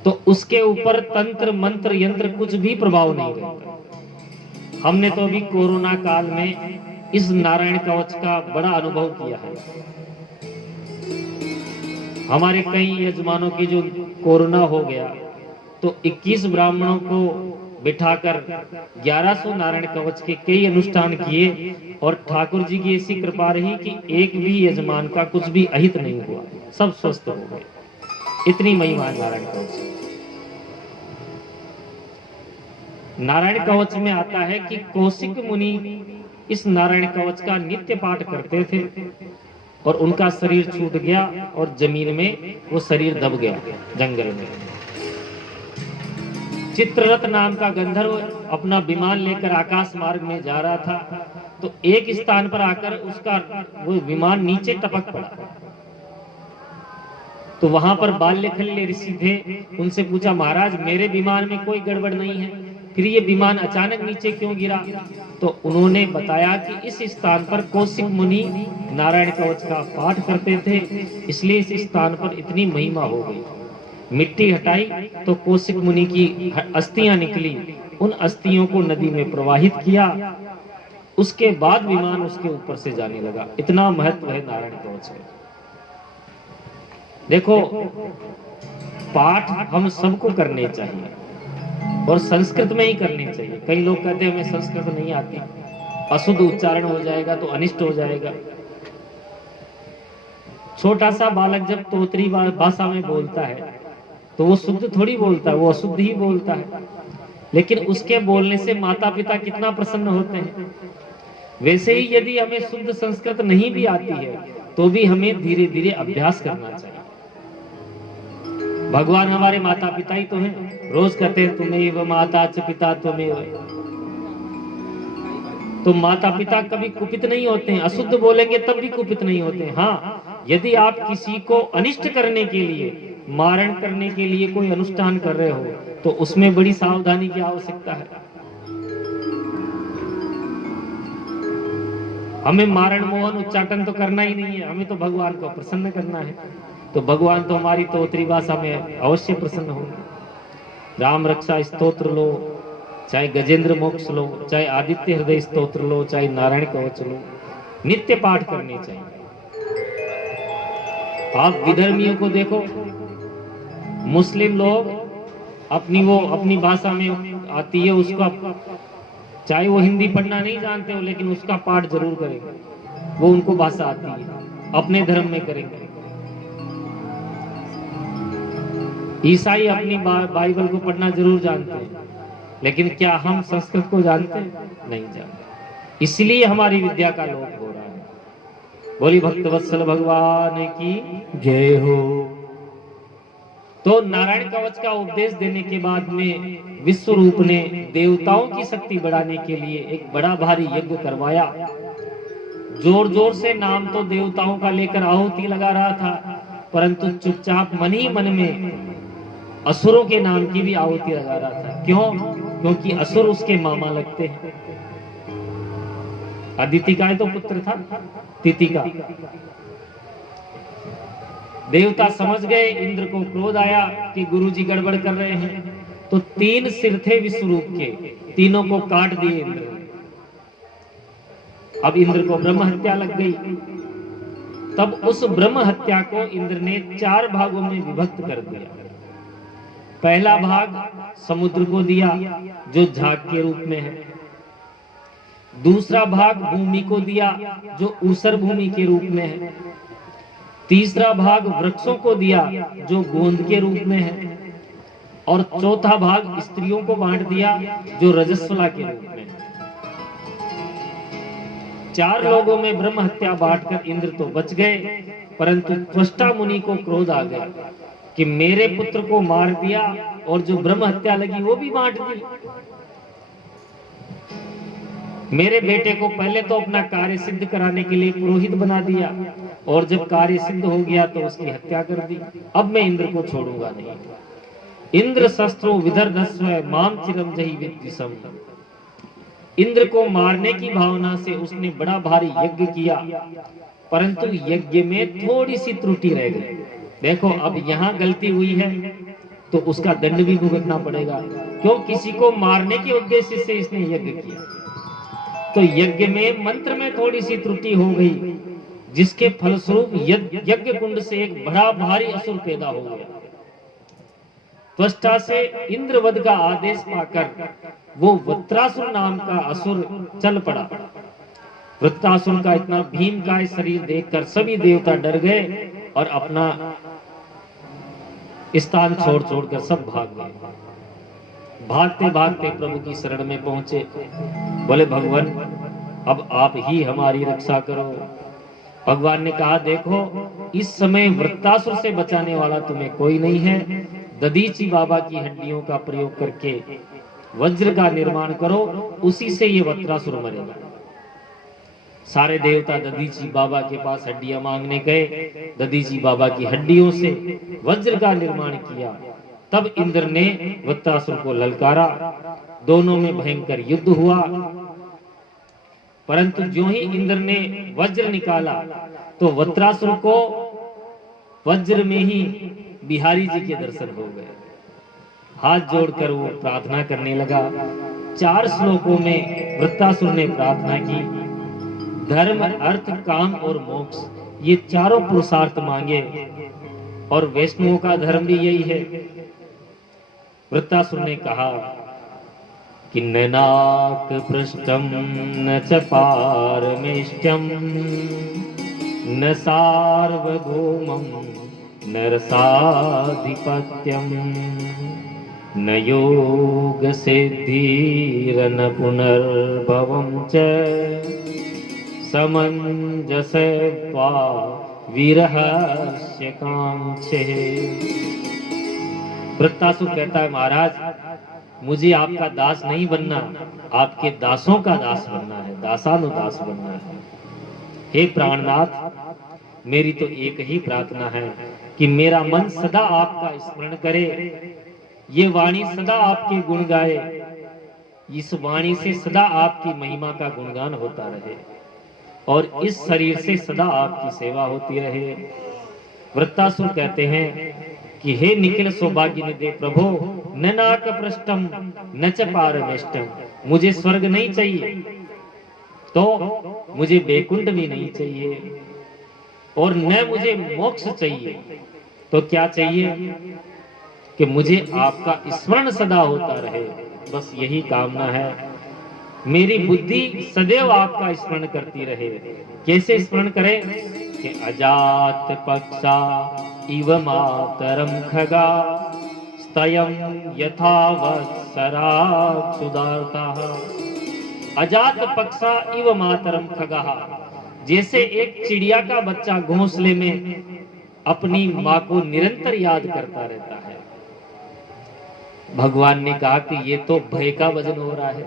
तो उसके ऊपर तंत्र मंत्र यंत्र कुछ भी प्रभाव नहीं रहता। हमने तो अभी कोरोना काल में इस नारायण कवच का बड़ा अनुभव किया है। हमारे कई यजमानों की जो कोरोना हो गया तो 21 ब्राह्मणों को बिठाकर 1100 नारायण कवच के कई अनुष्ठान किए और ठाकुर जी की ऐसी कृपा रही कि एक भी यजमान का कुछ भी अहित नहीं हुआ, सब स्वस्थ हो गए। इतनी महिमा है नारायण कवच। नारायण कवच में आता है कि कौशिक मुनि इस नारायण कवच का नित्य पाठ करते थे और उनका शरीर छूट गया और जमीन में वो शरीर दब गया जंगल में। चित्ररथ नाम का गंधर्व अपना विमान लेकर आकाश मार्ग में जा रहा था, तो एक स्थान पर आकर उसका वो विमान नीचे टपक पड़ा। तो वहां पर बाल्यखल्य ऋषि थे, उनसे पूछा, महाराज मेरे विमान में कोई गड़बड़ नहीं है, फिर ये विमान अचानक नीचे क्यों गिरा? तो उन्होंने बताया कि इस स्थान पर कौशिक मुनि नारायण कवच का पाठ करते थे, इसलिए इस स्थान पर इतनी महिमा हो गई। मिट्टी हटाई तो कौशिक मुनि की अस्थियां निकली, उन अस्थियों को नदी में प्रवाहित किया, उसके बाद विमान उसके ऊपर से जाने लगा। इतना महत्व है नारायण कवच का। देखो, पाठ हम सबको करने चाहिए और संस्कृत में ही करने चाहिए। कई लोग कहते हैं हमें संस्कृत नहीं आती, अशुद्ध उच्चारण हो जाएगा तो अनिष्ट हो जाएगा। छोटा सा बालक जब तोतरी भाषा में बोलता है तो वो शुद्ध थोड़ी बोलता है, वो अशुद्ध ही बोलता है, लेकिन उसके बोलने से माता पिता कितना प्रसन्न होते हैं। वैसे ही यदि हमें शुद्ध संस्कृत नहीं भी आती है तो भी हमें धीरे धीरे अभ्यास करना चाहिए। भगवान हमारे माता पिता ही तो हैं। रोज कहते हैं तुम्हें माता च पिता तुम्हें। तो माता पिता कभी कुपित नहीं होते हैं, अशुद्ध बोलेंगे तब भी कुपित नहीं होते हैं। हाँ, यदि आप किसी को अनिष्ट करने के लिए, मारण करने के लिए कोई अनुष्ठान कर रहे हो तो उसमें बड़ी सावधानी की आवश्यकता है। हमें मारण मोहन उच्चाटन तो करना ही नहीं है, हमें तो भगवान को प्रसन्न करना है। तो भगवान तो हमारी तोतरी भाषा में अवश्य प्रसन्न होंगे। राम रक्षा स्तोत्र लो, चाहे गजेंद्र मोक्ष लो, चाहे आदित्य हृदय स्तोत्र लो, चाहे नारायण कवच लो, नित्य पाठ करने चाहिए। आप विधर्मियों को देखो, मुस्लिम लोग अपनी भाषा में आती है उसका, चाहे वो हिंदी पढ़ना नहीं जानते हो लेकिन उसका पाठ जरूर करेंगे, वो उनको भाषा आती है, अपने धर्म में करेंगे। ईसाई अपनी बाइबल को पढ़ना जरूर जानते हैं, लेकिन क्या हम संस्कृत को जानते हैं? नहीं जानते। इसलिए हमारी विद्या का लोप हो रहा है। बोली भक्तवत्सल भगवान की जय हो। तो नारायण कवच का उपदेश देने के बाद में विश्व रूप ने देवताओं की शक्ति बढ़ाने के लिए एक बड़ा भारी यज्ञ करवाया। जोर जोर से नाम तो देवताओं का लेकर आहुति लगा रहा था, परंतु चुपचाप मन ही मन में असुरों के नाम की भी आहुति लगा रहा था। क्यों? क्योंकि असुर उसके मामा लगते हैं। अदिति का तो पुत्र था, तिथि का। देवता समझ गए, इंद्र को क्रोध आया कि गुरुजी गड़बड़ कर रहे हैं, तो 3 सिर थे विश्वरूप के, तीनों को काट दिए इंद्र ने। अब इंद्र को ब्रह्म हत्या लग गई। तब उस ब्रह्म हत्या को इंद्र ने 4 भागों में विभक्त कर दिया। पहला भाग समुद्र को दिया जो झाग के रूप में है। दूसरा भाग भूमि को दिया जो ऊसर भूमि के रूप में है। तीसरा भाग वृक्षों को दिया जो गोंद के रूप में है। और चौथा भाग स्त्रियों को बांट दिया जो रजस्वला के रूप में है। 4 लोगों में ब्रह्म हत्या बांटकर इंद्र तो बच गए, परंतु त्वष्टा मुनि को क्रोध आ गया कि मेरे पुत्र को मार दिया और जो ब्रह्म हत्या लगी वो भी बांट दी। मेरे बेटे को पहले तो अपना कार्य सिद्ध कराने के लिए पुरोहित बना दिया और जब कार्य सिद्ध हो गया तो उसकी हत्या कर दी। अब मैं इंद्र को छोड़ूंगा नहीं। इंद्र शस्त्रो विदर्धस्व माम चिरम जही विद्विषम। इंद्र को मारने की भावना से उसने बड़ा भारी यज्ञ किया, परंतु यज्ञ में थोड़ी सी त्रुटि रह गई। देखो अब यहाँ गलती हुई है तो उसका दंड भी भुगतना पड़ेगा, क्यों? किसी को मारने के उद्देश्य से इसने यज्ञ किया, तो यज्ञ में मंत्र में थोड़ी सी त्रुटि हो गई, जिसके फलस्वरूप यज्ञ कुंड से एक बड़ा भारी असुर पैदा हो गया। त्वष्टा से इंद्रवध का आदेश पाकर वो वृत्रासुर नाम का असुर चल पड़ा। वृत्रासुर का इतना भीमकाय शरीर देखकर सभी देवता डर गए और अपना स्थान छोड़ छोड़कर सब भाग गए। भागते भागते प्रभु की शरण में पहुंचे, बोले भगवान अब आप ही हमारी रक्षा करो। भगवान ने कहा देखो इस समय वृत्रासुर से बचाने वाला तुम्हें कोई नहीं है, दधीची बाबा की हड्डियों का प्रयोग करके वज्र का निर्माण करो, उसी से ये वृत्रासुर मरेगा। सारे देवता दधीची बाबा के पास हड्डियां मांगने गए, दधीची बाबा की हड्डियों से वज्र का निर्माण किया। तब इंद्र ने वृत्रासुर को ललकारा, दोनों में भयंकर युद्ध हुआ, परंतु जो ही इंद्र ने वज्र निकाला तो वृत्रासुर को वज्र में ही बिहारी जी के दर्शन हो गए। हाथ जोड़कर वो प्रार्थना करने लगा। 4 श्लोकों में वृत्रासुर ने प्रार्थना की, धर्म अर्थ काम और मोक्ष ये चारों पुरुषार्थ मांगे, और वैष्णवों का धर्म भी यही है। वृत्रासुर ने कहा कि न नाक पृष्ठम न च पारमेष्टम न सार्वभौमम न रसाधिपत्यम न योग सिद्धिरन पुनर्भवम च समंजसत्वा विरहस्य कांक्षे। वृत्रासुर कहता है महाराज मुझे आपका दास नहीं बनना, आपके दासों का दास बनना है, दासानुदास बनना है। हे प्राणनाथ मेरी तो एक ही प्रार्थना है कि मेरा मन सदा आपका स्मरण करे, ये वाणी सदा आपके गुण गाए, इस वाणी से सदा आपकी महिमा का गुणगान होता रहे और इस शरीर से सदा आपकी सेवा होती रहे। वृत्रासुर कहते हैं कि हे निखिल सौभाग्य निधे प्रभु न नाक पृष्ठम न च पारमेष्टम, मुझे स्वर्ग नहीं चाहिए तो मुझे बैकुंठ भी नहीं चाहिए, और न मुझे मोक्ष चाहिए, तो क्या चाहिए कि मुझे आपका स्मरण सदा होता रहे, बस यही कामना है। मेरी बुद्धि सदैव आपका स्मरण करती रहे। कैसे स्मरण करे कि अजात पक्षा इव मातरम खगा स्तयं यथा वत्सरा क्षुधार्ताः। अजात पक्षा इव मातरम खगा, जैसे एक चिड़िया का बच्चा घोंसले में अपनी माँ को निरंतर याद करता रहता है। भगवान ने कहा कि ये तो भय का वजन हो रहा है,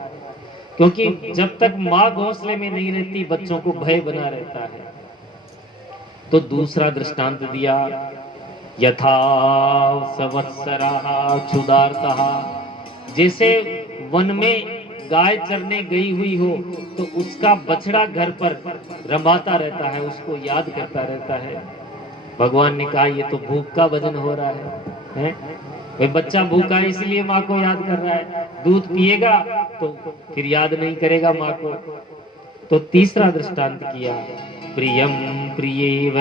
क्योंकि जब तक माँ घोंसले में नहीं रहती बच्चों को भय बना रहता है। तो दूसरा दृष्टांत दिया, यथा संवत्सराः क्षुधार्ताः, जैसे वन में गाय चरने गई हुई हो तो उसका बछड़ा घर पर रंभाता रहता है, उसको याद करता रहता है। भगवान ने कहा ये तो भूख का वजन हो रहा है? भाई बच्चा भूखा है इसलिए माँ को याद कर रहा है, दूध पिएगा तो फिर याद नहीं करेगा माँ को। तो तीसरा दृष्टांत किया, प्रियम प्रियेव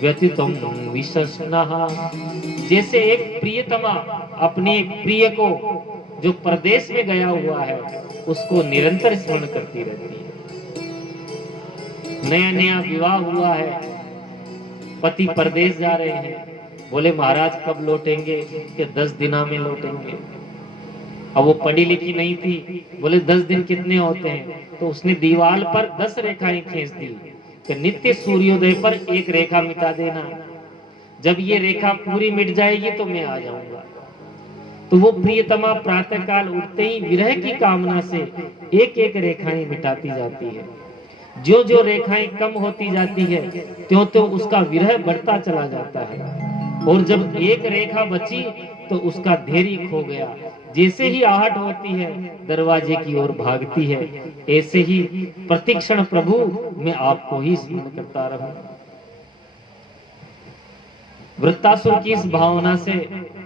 व्यतीतम विशस्नः, जैसे एक प्रियतमा अपने एक प्रिय को जो परदेश में गया हुआ है उसको निरंतर स्मरण करती रहती है। नया नया विवाह हुआ है, पति परदेश जा रहे हैं, बोले महाराज कब लौटेंगे? कि 10 दिना में लौटेंगे। अब वो पढ़ी लिखी नहीं थी, बोले 10 दिन कितने होते हैं? तो उसने दीवार पर 10 रेखाएं खींच दी कि नित्य सूर्योदय पर एक रेखा मिटा देना, जब ये रेखा पूरी मिट जाएगी तो मैं आ जाऊंगा। तो वो प्रियतमा प्रातः काल उठते ही विरह की कामना से एक एक रेखाएं मिटाती जाती है। जो जो रेखाएं कम होती जाती है त्यों त्यों उसका विरह बढ़ता चला जाता है और जब एक रेखा बची तो उसका धैर्य खो गया। जैसे ही आहट होती है दरवाजे की ओर भागती है, ऐसे ही प्रतिक्षण प्रभु मैं आपको ही स्मरण करता रहूं। वृत्तासुर की इस भावना से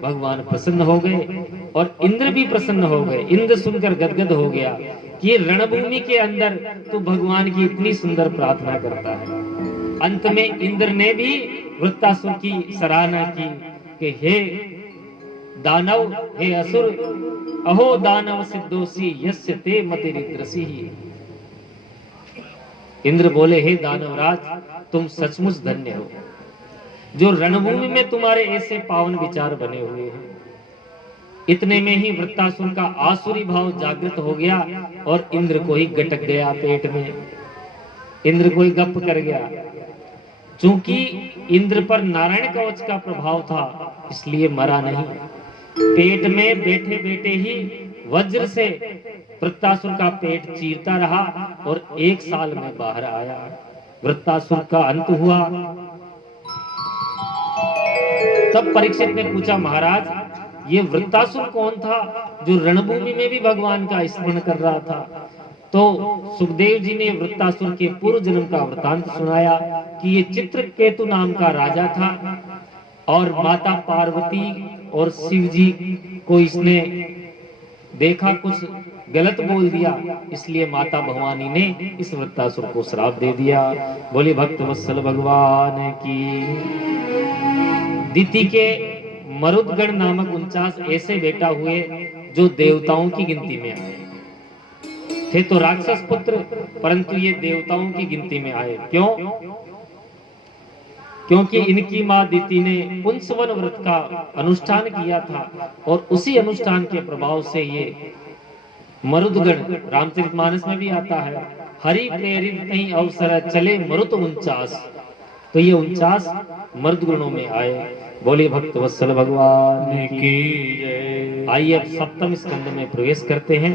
भगवान प्रसन्न हो गए और इंद्र भी प्रसन्न हो गए। इंद्र सुनकर गदगद हो गया कि ये रणभूमि के अंदर तो भगवान की इतनी सुंदर प्रार्थना करता है। अंत में इंद्र ने भी वृत्तासुर की सराहना की कि हे दानव, हे असुर, अहो दानव सिद्धोसी यस्य ते मतिरिद्रसी। इंद्र बोले, हे दानवराज, तुम सचमुच धन्य हो जो रणभूमि में तुम्हारे ऐसे पावन विचार बने हुए हैं। इतने में ही वृत्तासुर का आसुरी भाव जागृत हो गया और इंद्र को ही गटक गया पेट में। इंद्र को ही गप कर गया। चूंकि इंद्र पर नारायण कवच का प्रभाव था इसलिए मरा नहीं। पेट में बैठे बैठे ही वज्र से वृत्तासुर का पेट चीरता रहा और 1 साल में बाहर आया। वृत्तासुर का अंत हुआ। तब परीक्षित ने पूछा, महाराज, ये वृत्तासुर कौन था जो रणभूमि में भी भगवान का स्मरण कर रहा था? तो सुखदेव जी ने वृत्तासुर के पूर्व जन्म का वृतांत सुनाया कि ये चित्रकेतु नाम का राजा था और माता पार्वती और शिव जी को इसने देखा, कुछ गलत बोल दिया, इसलिए माता भवानी ने इस वृत्तासुर को श्राप दे दिया। बोले भक्त वत्सल भगवान की। दिति के मरुदगण नामक 49 ऐसे बेटा हुए जो देवताओं की गिनती में आए थे। तो राक्षस पुत्र, परंतु ये देवताओं की गिनती में आए। क्यों? क्योंकि इनकी मां दिति ने पुंसवन व्रत का अनुष्ठान किया था और उसी अनुष्ठान के प्रभाव से ये मरुदगण, रामचरितमानस में भी आता है, हरि प्रेरित कहीं अवसर चले मरुत 49। तो ये 49 मर्दगुणों में आए। बोले भक्त वत्सल भगवान की जय। आइए अब 7वें स्कंद में प्रवेश करते हैं।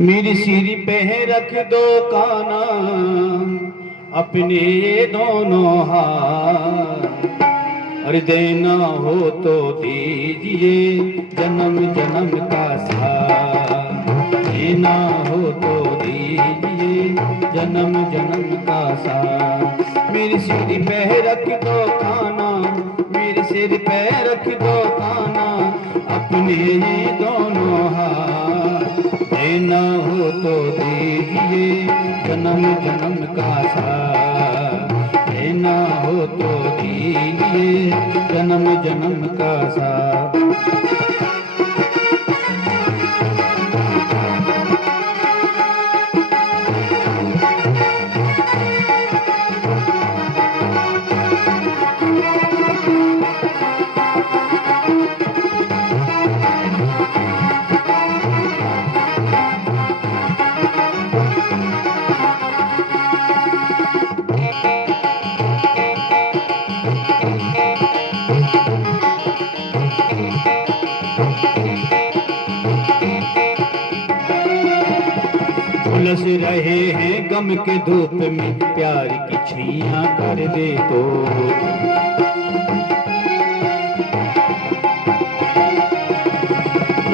मेरी सिर पे रख दो काना, अपने दोनों हाथ, अरे देना हो तो दीजिए जन्म जन्म का साथ, देना हो तो दीजिए जन्म जन्म का साथ। मेरे सिर पे रख दो काना, मेरे सिर पे रख दो काना, अपने दोनों हाथ, देना हो तो दीजिए जन्म जन्म का साथ, देना हो तो दीजिए जन्म जन्म का साथ। झुलस रहे हैं गम के धूप में, प्यार की छैया कर दे तो।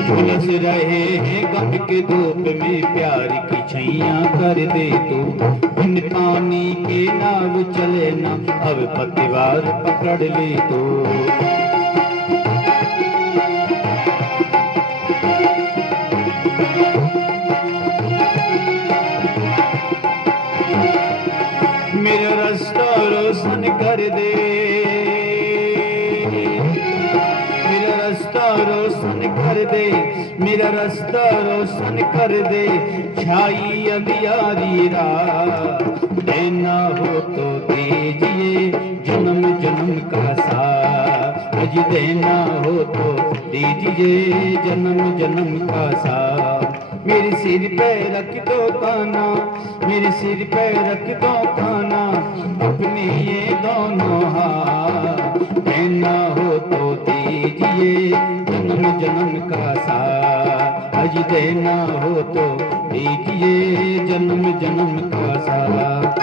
झुलस रहे हैं गम के धूप में, प्यार की छैया कर दे तो। बिन पानी के नाव चले ना, अब पतवार पकड़ ले तो। मेरा रास्ता रोशन कर दे, मेरा रास्ता रोशन कर दे, मेरा रास्ता रोशन कर दे। छाई अंधियारी रात, देना हो तो दीजिए जन्म जन्म का साथ, मुझे देना हो तो दीजिए जन्म जन्म का साथ। मेरे सिर पे रख दो काना, मेरे सिर पे रख दो काना, अपने ये दोनों हाथ, देना हो तो दीजिए जन्म जन्म का साथ, आज देना हो तो दीजिए जन्म जन्म का साथ।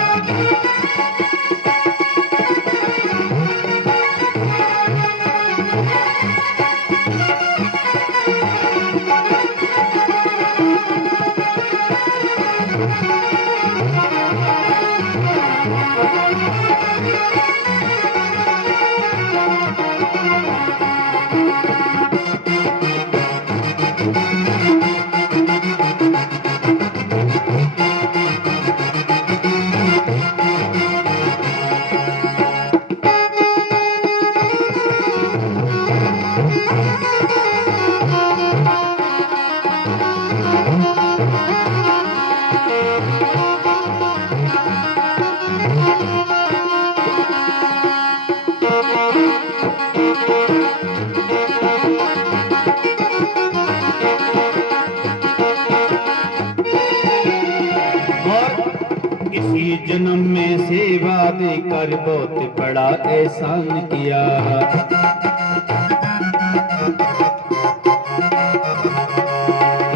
इसी जन्म में सेवा देकर बहुत बड़ा एहसान किया।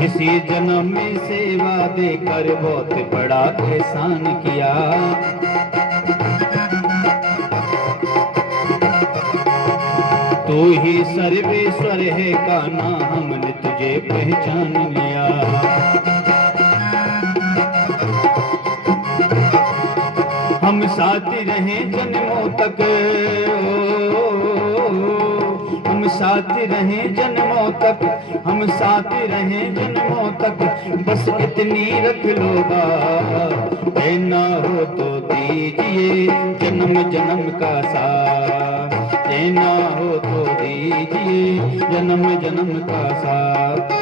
इसी जन्म में सेवा देकर बहुत बड़ा एहसान किया। तू ही सर्वेश्वर है कान्हा, हमने तुझे पहचान लिया। हम साथ रहे जन्मों तक, हम साथ रहे जन्मों तक, हम साथ रहे जन्मों तक, बस इतनी रख लो बात, देना हो तो दीजिए जन्म जन्म का साथ, देना हो तो दीजिए जन्म जन्म का साथ।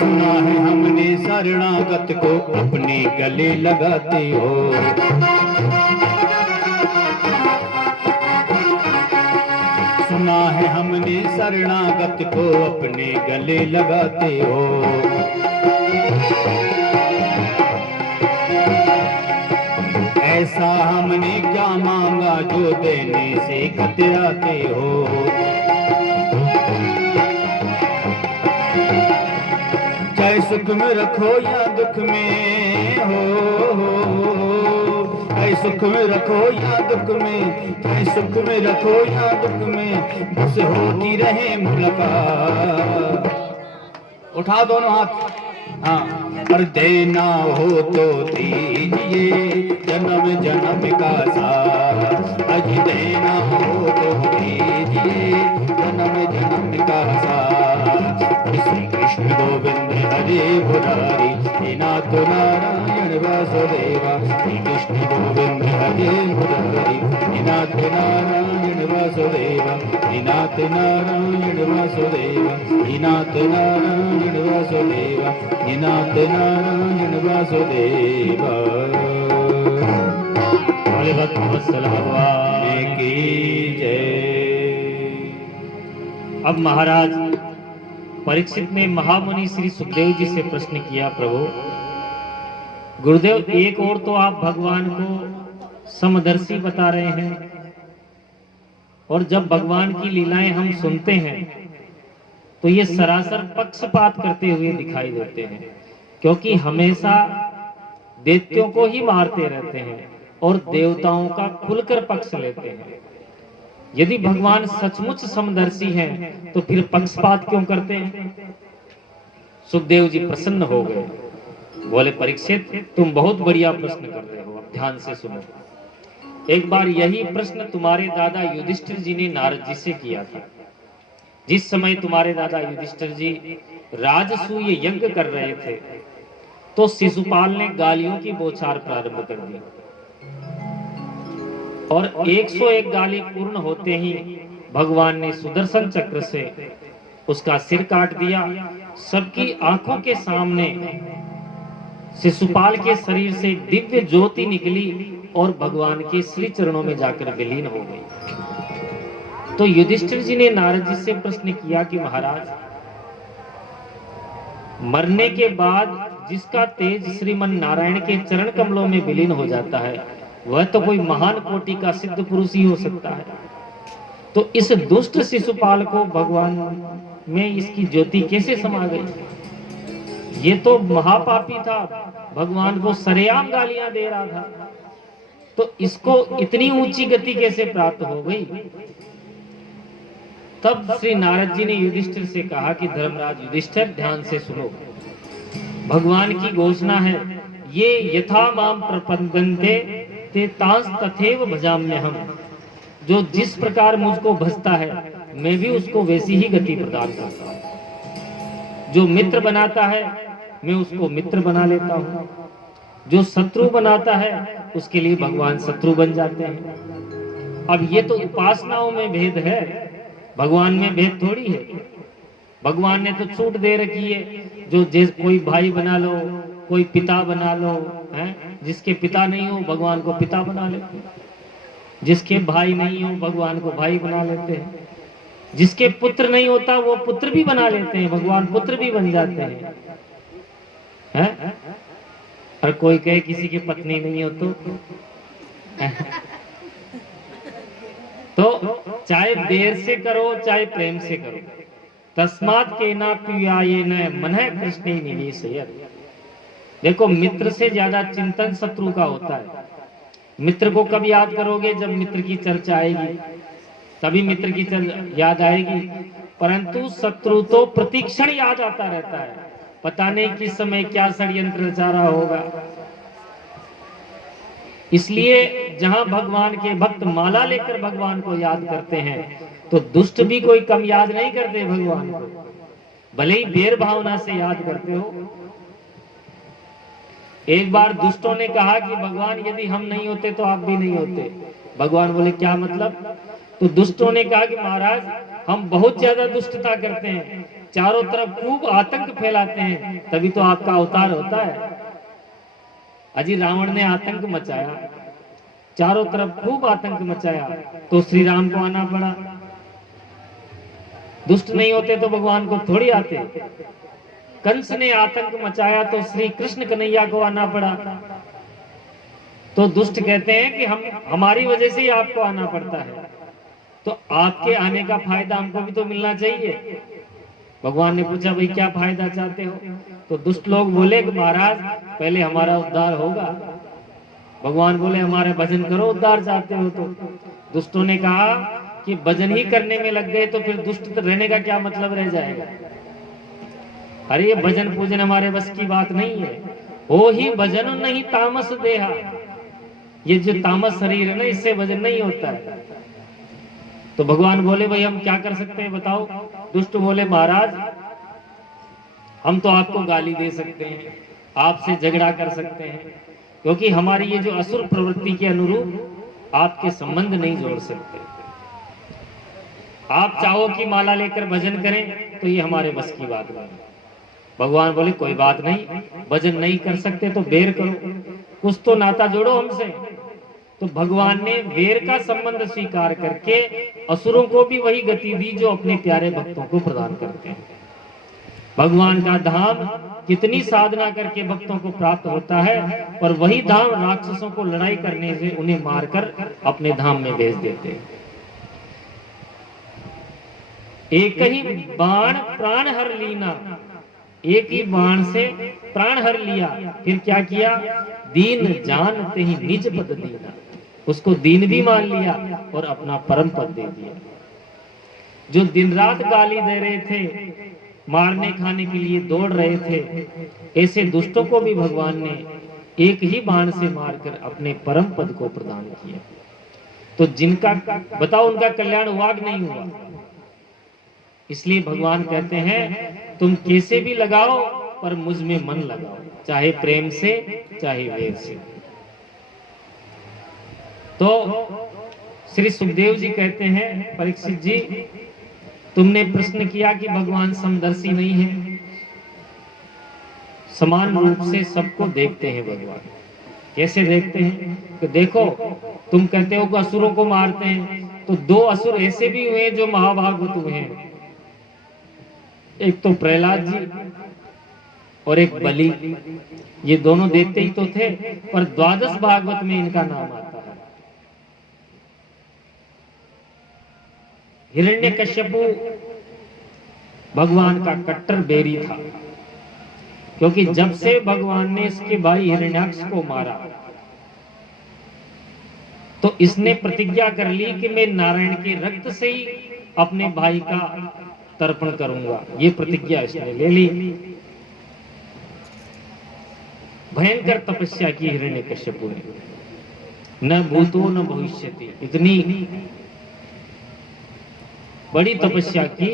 सुना है हमने शरणागत को अपने गले लगाते हो, सुना है हमने शरणागत को अपने गले लगाते हो। ऐसा हमने क्या मांगा जो देने से कतराते हो। चाहे सुख में रखो या दुख में हो, चाहे सुख में रखो या दुख में, चाहे सुख में रखो या दुख में, बस होती रहे मुलाकात। उठा दोनों हाथ, हाँ। और देना हो तो दीजिए जन्म जन्म का साथ, आज देना हो तो दीजिए जन्म जन्म का साथ। श्री कृष्ण गोविंद हरे मुरारी, हे नाथ नारायण वासुदेवा। श्री कृष्ण गोविंद हरे मुरारी, हे नाथ नारायण वासुदेवा, हे नाथ नारायण वासुदेवा, हे नाथ नारायण वासुदेवा, हे नाथ नारायण वासुदेवा। बोले भक्तवत्सल भगवान की जय। अब महाराज परीक्षित ने महामुनि श्री सुखदेव जी से प्रश्न किया, प्रभु गुरुदेव, एक और तो आप भगवान को समदर्शी बता रहे हैं, और जब भगवान की लीलाएं हम सुनते हैं तो ये सरासर पक्षपात करते हुए दिखाई देते हैं, क्योंकि हमेशा दैत्यों को ही मारते रहते हैं और देवताओं का खुलकर पक्ष लेते हैं। यदि भगवान सचमुच समदर्शी हैं तो फिर पक्षपात क्यों करते हैं? सुखदेव जी प्रसन्न हो गए, बोले परीक्षित तुम बहुत बढ़िया प्रश्न कर रहे हो, अब ध्यान से सुनो। एक बार यही प्रश्न तुम्हारे दादा युधिष्ठिर जी ने नारद जी से किया था। जिस समय तुम्हारे दादा युधिष्ठिर जी राजसूय यज्ञ कर रहे थे तो शिशुपाल ने गालियों की बौछार प्रारंभ कर दी, और 101 गाली पूर्ण होते ही भगवान ने सुदर्शन चक्र से उसका सिर काट दिया। सबकी आंखों के सामने शिशुपाल के शरीर से दिव्य ज्योति निकली और भगवान के श्री चरणों में जाकर विलीन हो गई। तो युधिष्ठिर जी ने नारद जी से प्रश्न किया कि महाराज, मरने के बाद जिसका तेज श्रीमन नारायण के चरण कमलों में विलीन हो जाता है वह तो कोई महान कोटि का सिद्ध पुरुष ही हो सकता है, तो इस दुष्ट शिशुपाल को भगवान में इसकी ज्योति कैसे समा गई? ये तो महापापी था, भगवान को सरेआम गालियां दे रहा था, तो इसको इतनी ऊंची गति कैसे प्राप्त हो गई? तब श्री नारद जी ने युधिष्ठिर से कहा कि धर्मराज युधिष्ठिर, ध्यान से सुनो, भगवान की घोषणा है, ये यथा माम प्रपद्यन्ते ते तांस तथैव भजाम्यहम्। जो जिस प्रकार मुझको भजता है मैं भी उसको वैसी ही गति प्रदान करता हूँ। जो मित्र बनाता है मैं उसको मित्र बना लेता हूँ, जो शत्रु बनाता है उसके लिए भगवान शत्रु बन जाते हैं। अब ये तो उपासनाओं में भेद है, भगवान में भेद थोड़ी है। भगवान ने तो छूट दे रखी है, जो जिस कोई भाई बना लो, कोई पिता बना लो, हैं? जिसके पिता नहीं हो भगवान को पिता बना लेते हैं, जिसके भाई नहीं हो भगवान को भाई बना लेते हैं, जिसके पुत्र नहीं होता वो पुत्र भी बना लेते हैं, भगवान पुत्र भी बन जाते हैं, हैं? और कोई कहे किसी की पत्नी नहीं हो तो चाहे देर से करो चाहे प्रेम से करो, तस्मात् केना प्रियायेन मनः कृष्णे निवेशयत्। देखो मित्र से ज्यादा चिंतन शत्रु का होता है। मित्र को कब याद करोगे? जब मित्र की चर्चा आएगी तभी मित्र की याद आएगी, परंतु शत्रु तो प्रतिक्षण याद आता रहता है, पता नहीं किस समय क्या षड्यंत्र रचा रहा होगा। इसलिए जहां भगवान के भक्त माला लेकर भगवान को याद करते हैं तो दुष्ट भी कोई कम याद नहीं करते भगवान को, भले ही बेर भावना से याद करते हो। एक बार दुष्टों ने कहा कि भगवान यदि हम नहीं होते तो आप भी नहीं होते। भगवान बोले क्या मतलब? तो दुष्टों ने कहा कि महाराज हम बहुत ज्यादा दुष्टता करते हैं, चारों तरफ खूब आतंक फैलाते हैं, तभी तो आपका अवतार होता है। अजी रावण ने आतंक मचाया, चारों तरफ खूब आतंक मचाया, तो श्री राम को आना पड़ा। दुष्ट नहीं होते तो भगवान को थोड़ी आते। कंस ने आतंक मचाया तो श्री कृष्ण कन्हैया को आना पड़ा। तो दुष्ट कहते हैं कि हमारी वजह से ही आपको आना पड़ता है, तो आपके आने का फायदा हमको भी तो मिलना चाहिए। भगवान ने पूछा भाई क्या फायदा चाहते हो? तो दुष्ट लोग बोले कि महाराज पहले हमारा उद्धार होगा। भगवान बोले हमारे भजन करो उद्धार चाहते हो तो। दुष्टों ने कहा कि भजन ही करने में लग गए तो फिर दुष्ट रहने का क्या मतलब रह जाएगा। अरे ये भजन पूजन हमारे बस की बात नहीं है। हो ही भजन नहीं तामस देहा, ये जो तामस शरीर है ना इससे भजन नहीं होता है। तो भगवान बोले भाई हम क्या कर सकते हैं बताओ? दुष्ट बोले महाराज हम तो आपको गाली दे सकते हैं, आपसे झगड़ा कर सकते हैं, क्योंकि हमारी ये जो असुर प्रवृत्ति के अनुरूप आपके संबंध नहीं जोड़ सकते। आप चाहो कि माला लेकर भजन करें तो ये हमारे बस की बात नहीं। भगवान बोले कोई बात नहीं, भजन नहीं कर सकते तो बेर करो, कुछ तो नाता जोड़ो हमसे। तो भगवान ने वेर का संबंध स्वीकार करके असुरों को भी वही गति दी जो अपने प्यारे भक्तों को प्रदान करते हैं। भगवान का धाम कितनी साधना करके भक्तों को प्राप्त होता है, और वही धाम राक्षसों को लड़ाई करने से उन्हें मारकर अपने धाम में भेज देते हैं। एक ही बाण प्राण हर लीना, एक ही बाण से प्राण हर लिया, फिर क्या किया? दीन जानते ही निज पद दीना, उसको दीन भी मान लिया और अपना परम पद दे दिया। जो दिन रात गाली दे रहे थे, मारने खाने के लिए दौड़ रहे थे, ऐसे दुष्टों को भी भगवान ने एक ही बाण से मारकर अपने परम पद को प्रदान किया। तो जिनका बताओ उनका कल्याण हुआ कि नहीं हुआ? इसलिए भगवान कहते हैं तुम कैसे भी लगाओ पर मुझ में मन लगाओ, चाहे प्रेम से चाहे वेर से। तो श्री सुखदेव जी कहते हैं परीक्षित जी तुमने प्रश्न किया कि भगवान समदर्शी नहीं है, समान रूप से सबको देखते हैं भगवान। कैसे देखते हैं? तो देखो तुम कहते हो कि असुरों को मारते हैं, तो दो असुर ऐसे भी हुए जो महाभागवत हुए हैं, एक तो प्रहलाद जी और एक बलि। ये दोनों देखते ही तो थे, पर द्वादश भागवत में इनका नाम आता है। हिरण्यकश्यपु भगवान का कट्टर बैरी था, क्योंकि जब से भगवान ने इसके भाई हिरण्याक्ष को मारा तो इसने प्रतिज्ञा कर ली कि मैं नारायण के रक्त से ही अपने भाई का तर्पण करूंगा। ये प्रतिज्ञा इसने ले ली। भयंकर तपस्या की हिरण्यकश्यपु ने, न भूतो न भविष्यति, इतनी बड़ी तपस्या की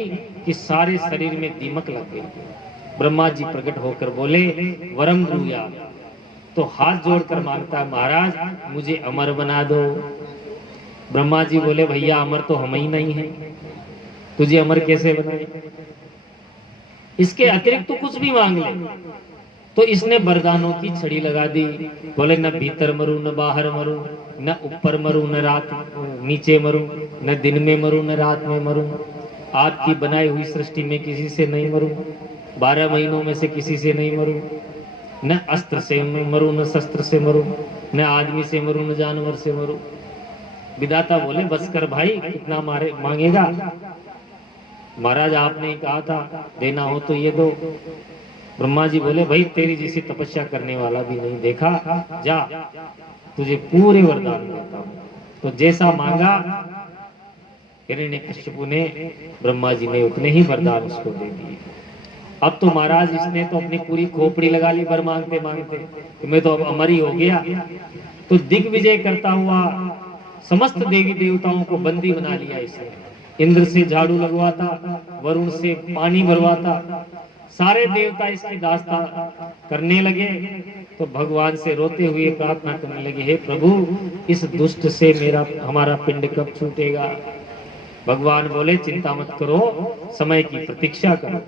कि सारे शरीर में दीमक लग गई। ब्रह्मा जी प्रकट होकर बोले वरम ब्रूया, तो हाथ जोड़कर मांगता है महाराज मुझे अमर बना दो। ब्रह्मा जी बोले भैया अमर तो हम ही नहीं है, तुझे अमर कैसे बनाए, इसके अतिरिक्त तो कुछ भी मांग ले। तो इसने वरदानों की छड़ी लगा दी। बोले न भीतर मरूं न बाहर मरूं, न ऊपर मरूं न रात नीचे मरूं, न दिन में मरूं न रात में मरूं, आपकी बनाई हुई सृष्टि में किसी से नहीं मरूं, 12 महीनों में से किसी से नहीं मरूं, न अस्त्र से मरूं न शस्त्र से मरूं, न आदमी से मरूं न जानवर से मरूं। विधाता बोले बस कर भाई, कितना मारे मांगेगा। महाराज आपने कहा था देना हो तो ये दो। ब्रह्मा जी बोले भाई तेरी जैसी तपस्या करने वाला भी नहीं देखा, जा तुझे पूरे वरदान देता हूं। तो जैसा मांगा हिरण्यकश्यप ने, ब्रह्मा जी ने उतने ही वरदान उसको दे दिए। अब तो महाराज इसने तो अपनी पूरी खोपड़ी लगा ली वर मांगते मांगते कि मैं तो अब अमर ही हो गया। तो दिग्विजय करता हुआ समस्त देवी देवताओं को बंदी बना लिया इसने। इंद्र से झाड़ू लगवाता, वरुण से पानी भरवाता, सारे देवता इसकी दास्ता करने लगे। तो भगवान से रोते हुए प्रार्थना करने लगे हे प्रभु इस दुष्ट से हमारा पिंड कब छूटेगा। भगवान बोले चिंता मत करो, समय की प्रतीक्षा करो,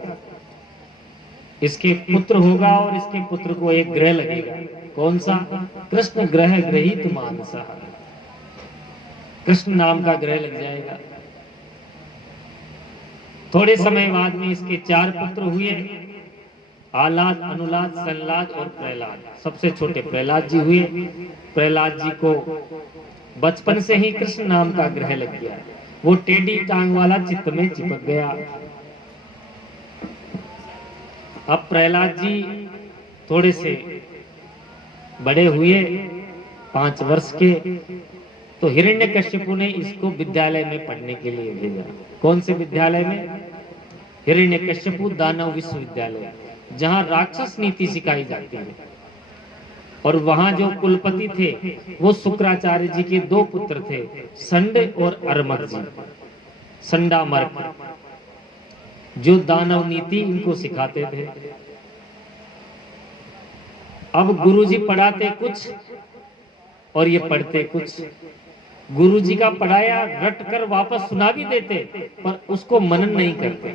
इसके पुत्र होगा और इसके पुत्र को एक ग्रह लगेगा। कौन सा? कृष्ण ग्रह ग्रहित मानसा, कृष्ण नाम का ग्रह लग जाएगा। थोड़े समय बाद में इसके 4 पुत्र हुए, आलाद, अनुलाद, संलाद और प्रहलाद। सबसे छोटे प्रहलाद जी हुए। प्रहलाद जी को बचपन से ही कृष्ण नाम का ग्रह लग गया, वो टेढ़ी टांग वाला चित्त में चिपक गया। अब प्रहलाद जी थोड़े से बड़े हुए, 5 वर्ष के, तो हिरण्यकश्यप ने इसको विद्यालय में पढ़ने के लिए भेजा। कौन से विद्यालय में? हिरण्यकश्यप दानव विश्वविद्यालय, जहां राक्षस नीति सिखाई जाती है। और वहां जो कुलपति थे वो शुक्राचार्य जी के 2 पुत्र थे, संड और अर्मक जी, संडामर्क, जो दानव नीति इनको सिखाते थे। अब गुरुजी पढ़ाते कुछ और ये पढ़ते कुछ। गुरुजी का पढ़ाया रट कर वापस सुना भी देते, पर उसको मनन नहीं करते।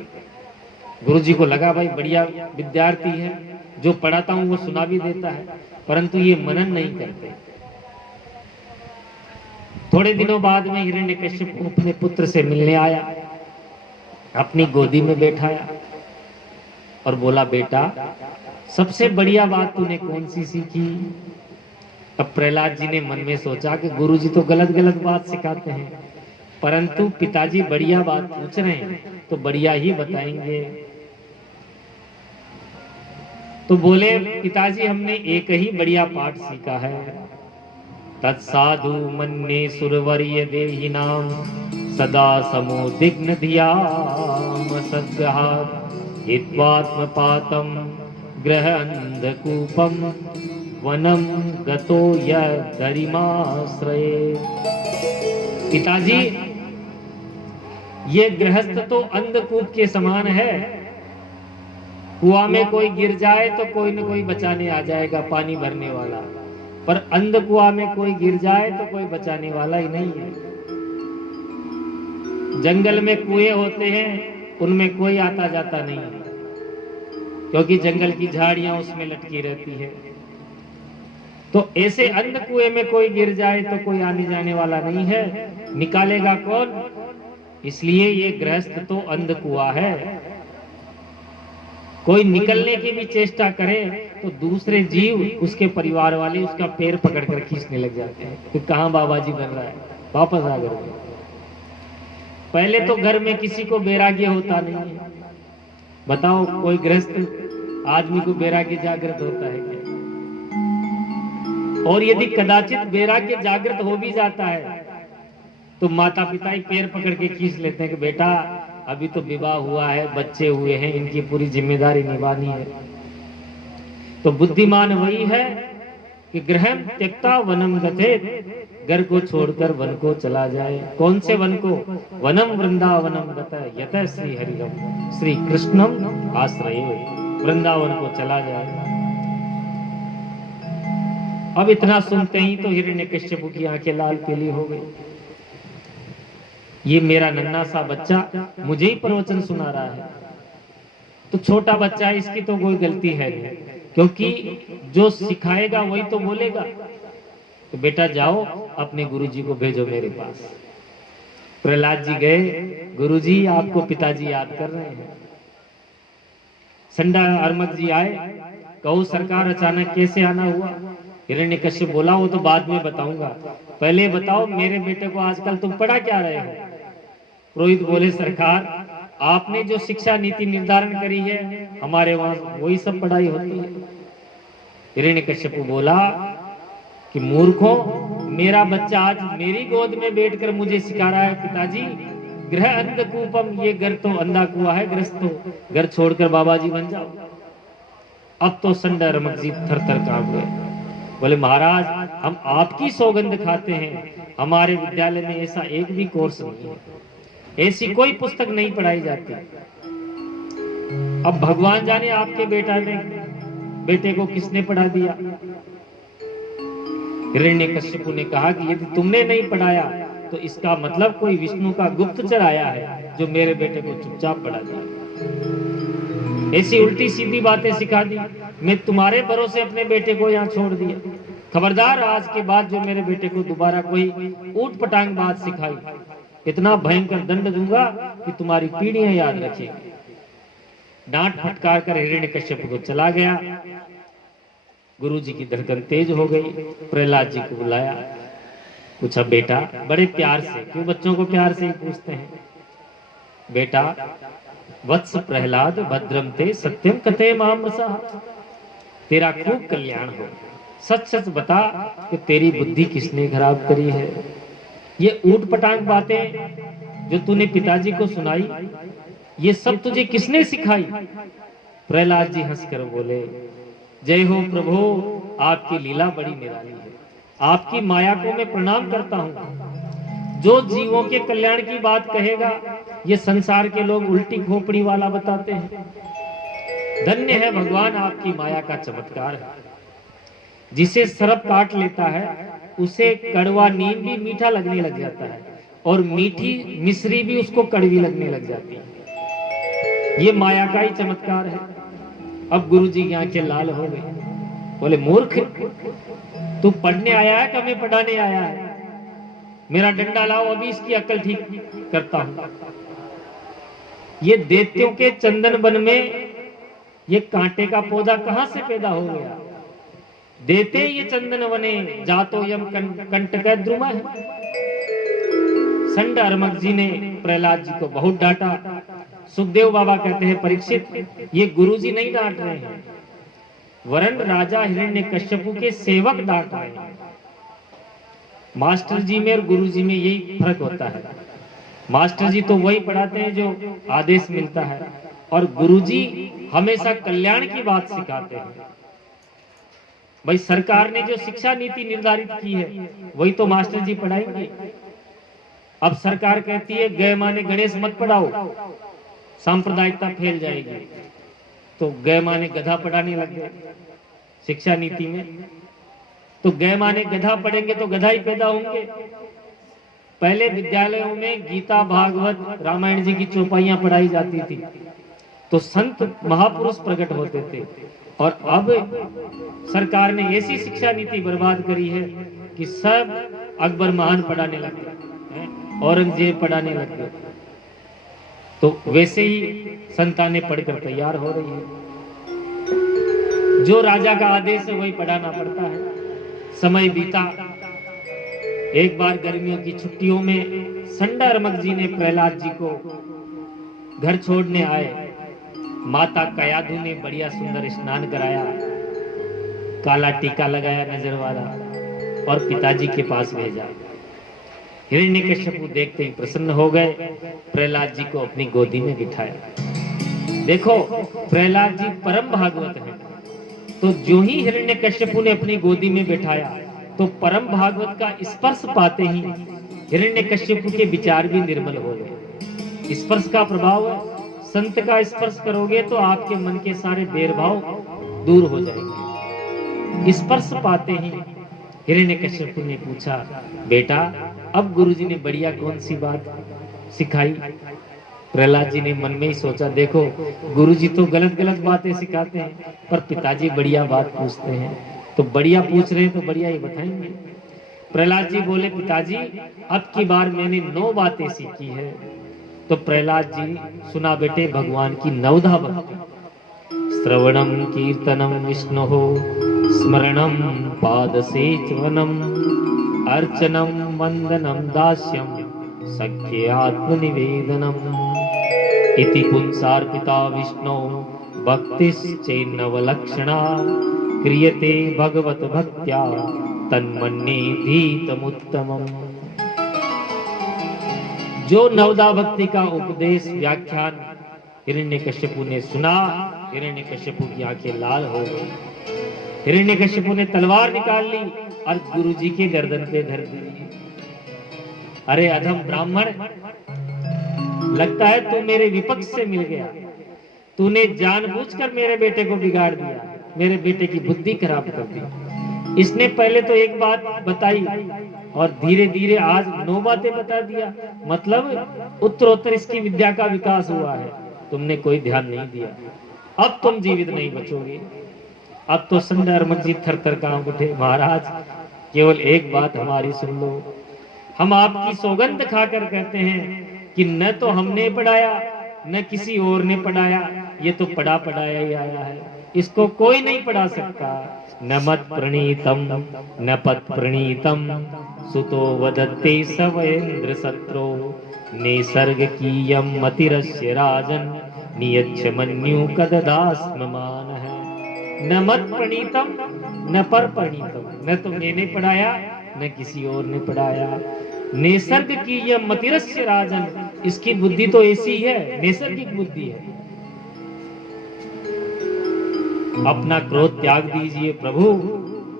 गुरुजी को लगा भाई बढ़िया विद्यार्थी है, जो पढ़ाता हूं वो सुना भी देता है, परंतु ये मनन नहीं करते। थोड़े दिनों बाद में हिरण्यकश्यप अपने पुत्र से मिलने आया, अपनी गोदी में बैठाया और बोला बेटा सबसे बढ़िया बात तूने कौन सी सीखी। अब प्रहलाद जी ने मन में सोचा कि गुरुजी तो गलत गलत बात सिखाते हैं, परंतु पिताजी बढ़िया बात पूछ रहे हैं तो बढ़िया ही बताएंगे। तो बोले पिताजी हमने एक ही बढ़िया पाठ सीखा है, तत्साधु मन्ये सुरवर्य देहि नाम सदा समुदिग्न धियाम सद्गहा हित्वात्मपातम ग्रह अंधकूपम वनम गतो यरिमाश्रये। पिताजी ये गृहस्थ तो अंधकूप के समान है, कुआं में कोई गिर जाए तो कोई न कोई बचाने आ जाएगा, पानी भरने वाला, पर अंध कुआं में कोई गिर जाए तो कोई बचाने वाला ही नहीं है। जंगल में कुएं होते हैं, उनमें कोई आता जाता नहीं है, क्योंकि जंगल की झाड़ियां उसमें लटकी रहती है। तो ऐसे अंध कुएं में कोई गिर जाए तो कोई आने जाने वाला नहीं है, निकालेगा कौन? इसलिए ये गृहस्थ तो अंध कुआं है। कोई निकलने की भी चेष्टा करे तो दूसरे जीव, उसके परिवार वाले उसका पैर पकड़कर खींचने लग जाते हैं कि कहां बाबा जी बन रहा है, वापस आ घर में। पहले तो घर में किसी को बैराग्य होता नहीं है। बताओ कोई गृहस्थ आदमी को बैराग्य जागृत होता है क्या? और यदि कदाचित बैराग्य जागृत हो भी जाता है तो माता पिता ही पैर पकड़ के खींच लेते हैं कि बेटा अभी तो विवाह हुआ है, बच्चे हुए हैं, इनकी पूरी जिम्मेदारी निभानी है। तो बुद्धिमान वही है कि गृहं त्यक्ता वनम गतेत, घर को छोड़कर वन को चला जाए। कौन से वन को? वनम वृंदावनम गत यत श्री हरिरम श्री कृष्णम आश्रय, वृंदावन को चला जाए। अब इतना सुनते ही तो हिरण्यकश्यप की आंखें लाल पीली हो गई। ये मेरा नन्हा सा बच्चा मुझे ही प्रवचन सुना रहा है, तो छोटा बच्चा है, इसकी तो कोई गलती है नहीं, क्योंकि जो सिखाएगा वही तो बोलेगा। तो बेटा जाओ अपने गुरुजी को भेजो मेरे पास। प्रहलाद जी गए, गुरुजी आपको पिताजी याद कर रहे हैं। संडा अर्मक जी आए, कहो सरकार अचानक कैसे आना हुआ? हिरण्यकश्यप बोला वो तो बाद में बताऊंगा, पहले बताओ मेरे बेटे को आजकल तुम पढ़ा क्या रहे हो? पुरोहित बोले सरकार आपने जो शिक्षा नीति निर्धारण करी है हमारे वहां वही सब पढ़ाई होती है। हिरण्यकश्यप बोला कि मूर्खों, मेरा बच्चा आज मेरी गोद में बैठकर मुझे सिखा रहा है पिताजी गृह अंधकूपम, ये घर तो अंधा कुआ है, ग्रस्त हो, घर छोड़कर बाबा जी बन जाओ। अब तो संडा रमक जी थर थर कांप गए। बोले महाराज हम आपकी सौगंध खाते हैं, हमारे विद्यालय में ऐसा एक भी कोर्स नहीं है, ऐसी कोई पुस्तक नहीं पढ़ाई जाती। अब भगवान जाने आपके बेटे को किसने पढ़ा दिया। हिरण्यकश्यप ने कहा कि यदि तुमने नहीं पढ़ाया तो इसका मतलब कोई विष्णु का गुप्तचर आया है जो मेरे बेटे को चुपचाप पढ़ा दिया। ऐसी उल्टी सीधी बातें सिखा दी, मैं तुम्हारे भरोसे अपने बेटे को यहाँ छोड़ दिया। खबरदार आज के बाद जो मेरे बेटे को दोबारा कोई ऊट पटांग बात सिखाई, इतना भयंकर दंड दूंगा कि तुम्हारी पीढ़ियां याद रखेगी। डांट फटकार कर हिरण्यकश्यप को चला गया। गुरुजी की धड़कन तेज हो गई। प्रहलाद जी को बुलाया, पूछा बेटा, बड़े प्यार से, क्यों बच्चों को प्यार से ही पूछते हैं, बेटा वत्स प्रहलाद भद्रम ते सत्यम कथे माम रसा, तेरा खूब कल्याण हो, सच सच बता कि तेरी बुद्धि किसने खराब करी है। ये ऊट पटांग बातें जो तूने पिताजी को सुनाई, ये सब तुझे किसने सिखाई? प्रहलाद जी हंसकर बोले, जय हो प्रभु, आपकी लीला बड़ी निराली है, आपकी माया को मैं प्रणाम करता हूँ। जो जीवों के कल्याण की बात कहेगा ये संसार के लोग उल्टी खोपड़ी वाला बताते हैं। धन्य है भगवान, आपकी माया का चमत्कार है। जिसे सर्प काट लेता है उसे कड़वा नीम भी मीठा लगने लग जाता है, और मीठी मिश्री भी उसको कड़वी लगने लग जाती है। ये माया का ही चमत्कार है। अब गुरुजी की आंखें लाल हो गई। बोले मूर्ख, तू पढ़ने आया है कि हमें पढ़ाने आया है? मेरा डंडा लाओ, अभी इसकी अक्ल ठीक करता हूं। ये दैत्यों के चंदन वन में ये कांटे का पौधा कहां से पैदा हो गया? देते ये चंदन वने जातो यम कंटक द्रुमा है। संड अर्मक जी ने प्रहलाद जी को बहुत डांटा। सुखदेव बाबा कहते हैं, परीक्षित, ये गुरुजी नहीं डांट रहे हैं, वरन राजा हिरण्यकश्यप के सेवक डांट रहे हैं। मास्टर जी में और गुरुजी में यही फर्क होता है। मास्टर जी तो वही पढ़ाते हैं जो आदेश मिलता है, और गुरुजी हमेशा कल्याण की बात सिखाते हैं। भाई सरकार ने जो शिक्षा नीति निर्धारित की है वही तो मास्टर जी पढ़ाएंगे। अब सरकार कहती है गए माने गणेश मत पढ़ाओ, सांप्रदायिकता फैल जाएगी, तो गए माने गधा पढ़ाने लग गए शिक्षा नीति में। तो गए माने गधा पढ़ेंगे तो गधा ही पैदा होंगे। पहले विद्यालयों में गीता, भागवत, रामायण जी की चौपाइयां पढ़ाई जाती थी, तो संत महापुरुष प्रकट होते थे। और अब सरकार ने ऐसी शिक्षा नीति बर्बाद करी है कि सब अकबर महान पढ़ाने लग गए, औरंगजेब पढ़ाने लग गए। तो वैसे ही संतानें पढ़कर तैयार हो रही है। जो राजा का आदेश है वही पढ़ाना पड़ता है। समय बीता। एक बार गर्मियों की छुट्टियों में संडा रमक जी ने प्रहलाद जी को घर छोड़ने आए। माता कयाधु ने बढ़िया सुंदर स्नान कराया, काला टीका लगाया नजर वाला, और पिताजी के पास भेजा। हिरण्यकश्यप देखते ही प्रसन्न हो गए, प्रहलाद जी को अपनी गोदी में बिठाया। देखो प्रहलाद जी परम भागवत हैं, तो जो ही हिरण्यकश्यपु ने अपनी गोदी में बिठाया तो परम भागवत का स्पर्श पाते ही हिरण्यकश्यपु के विचार भी निर्मल हो गए। स्पर्श का प्रभाव है, संत का स्पर्श करोगे तो आपके मन के सारे भेदभाव दूर हो जाएंगे। स्पर्श पाते ही हिरण्यकश्यपु ने पूछा, बेटा अब गुरुजी ने बढ़िया कौन सी बात सिखाई? प्रहलाद जी ने मन में ही सोचा, देखो गुरुजी तो गलत गलत बातें सिखाते हैं पर पिताजी बढ़िया बात पूछते हैं, तो बढ़िया पूछ रहे हैं तो बढ़िया ही बताएंगे। प्रहलाद जी बोले, पिताजी अब की बार मैंने 9 बातें सीखी है। तो प्रहलाद जी सुना बेटे भगवान की 9 भक्ति। श्रवणम कीर्तनम विष्णु स्मरणम पादसेचवनम अर्चनम वंदनम दास्यम सख्ये आत्मनिवेदनम इति पुंसार्पिता विष्णु भक्तिश्चैन्नवलक्षणा क्रियते भगवत भक्त्या तन्मन्येधीतमुत्तमम्। जो 9 भक्ति का उपदेश व्याख्यान हिरण्यकश्यपु ने सुना, हिरण्यकश्यपु की आंखें लाल हो गई। हिरण्यकश्यपु ने तलवार निकाल ली और गुरुजी के गर्दन पे धर दी। अरे अधम ब्राह्मण, लगता है तू मेरे विपक्ष से मिल गया। तूने जानबूझकर मेरे बेटे को बिगाड़ दिया, मेरे बेटे की बुद्धि खराब कर दी। इसने पहले तो एक बात बताई और धीरे धीरे आज 9 बातें बता दिया। मतलब उत्तरोत्तर इसकी विद्या का विकास हुआ है, तुमने कोई ध्यान नहीं दिया। अब तुम जीवित नहीं बचोगे। अब तो संदर्भ जी थर थर कांप उठे। महाराज केवल एक बात हमारी सुन लो, हम आपकी सौगंध खाकर कहते हैं कि न तो हमने पढ़ाया न किसी और ने पढ़ाया, ये तो पढ़ा पढ़ाया ही आया है, इसको कोई नहीं पढ़ा सकता। न मत प्रणीतम न पत प्रणीतम सुतो वदते सवेन्द्र सत्रो निसर्ग कीयम मतिरस्य राजन नियच्छ मन्यु कददास्म मान है। न मत प्रणीतम न पर प्रणीतम, न तो मैंने पढ़ाया न किसी और ने पढ़ाया। निसर्ग की यह मतिरस्य राजन, इसकी बुद्धि तो ऐसी है, नैसर्गिक बुद्धि है। अपना क्रोध त्याग दीजिए प्रभु,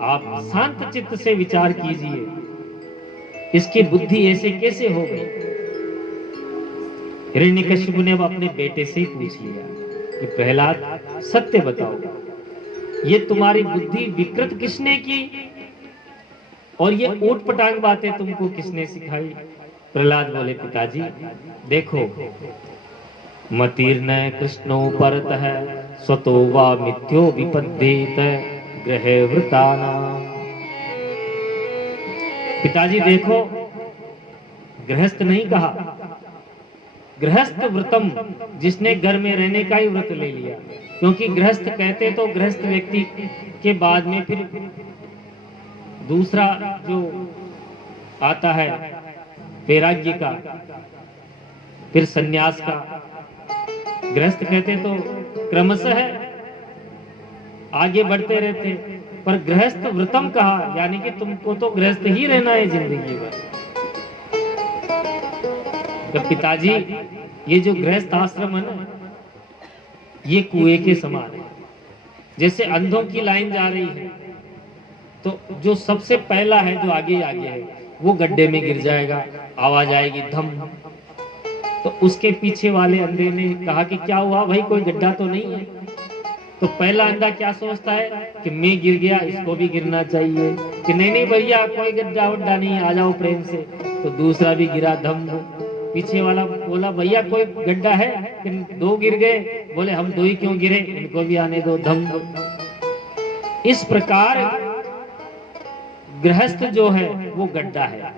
आप शांत चित्त से विचार कीजिए, इसकी बुद्धि ऐसे कैसे हो गई? हिरण्यकश्यप ने अब अपने बेटे से ही पूछ लिया कि प्रहलाद सत्य बताओ, ये तुम्हारी बुद्धि विकृत किसने की और ये ऊट पटांग बातें तुमको किसने सिखाई? प्रहलाद बोले, पिताजी देखो, मतीर्न कृष्णो परत है स्वतो वा मिथ्यो विपद्येत ग्रह वृताना। पिताजी देखो, गृहस्थ नहीं कहा, गृहस्थ व्रतम, जिसने घर में रहने का ही व्रत ले लिया। क्योंकि गृहस्थ कहते तो गृहस्थ व्यक्ति के बाद में फिर दूसरा जो आता है वैराग्य का, फिर सन्यास का। गृहस्थ कहते तो क्रमशः आगे बढ़ते रहते, पर गृहस्थ व्रतम कहा, यानी कि तुमको तो गृहस्थ ही रहना है जिंदगी भर। तो पिताजी ये जो गृहस्थ आश्रम है ना, ये कुएं के समान है। जैसे अंधों की लाइन जा रही है तो जो सबसे पहला है, जो आगे आगे है, वो गड्ढे में गिर जाएगा, आवाज आएगी धम। तो उसके पीछे वाले अंधे ने कहा कि क्या हुआ भाई, कोई गड्ढा तो नहीं है? तो पहला अंधा क्या सोचता है कि मैं गिर गया, इसको भी गिरना चाहिए, कि नहीं नहीं भैया कोई गड्ढा वड्ढा नहीं, आ जाओ प्रेम से। तो दूसरा भी गिरा धम। पीछे वाला बोला, भैया कोई गड्ढा है? कि 2 गिर गए। बोले हम 2 ही क्यों गिरे, इनको भी आने दो, धम। इस प्रकार गृहस्थ जो है वो गड्ढा है।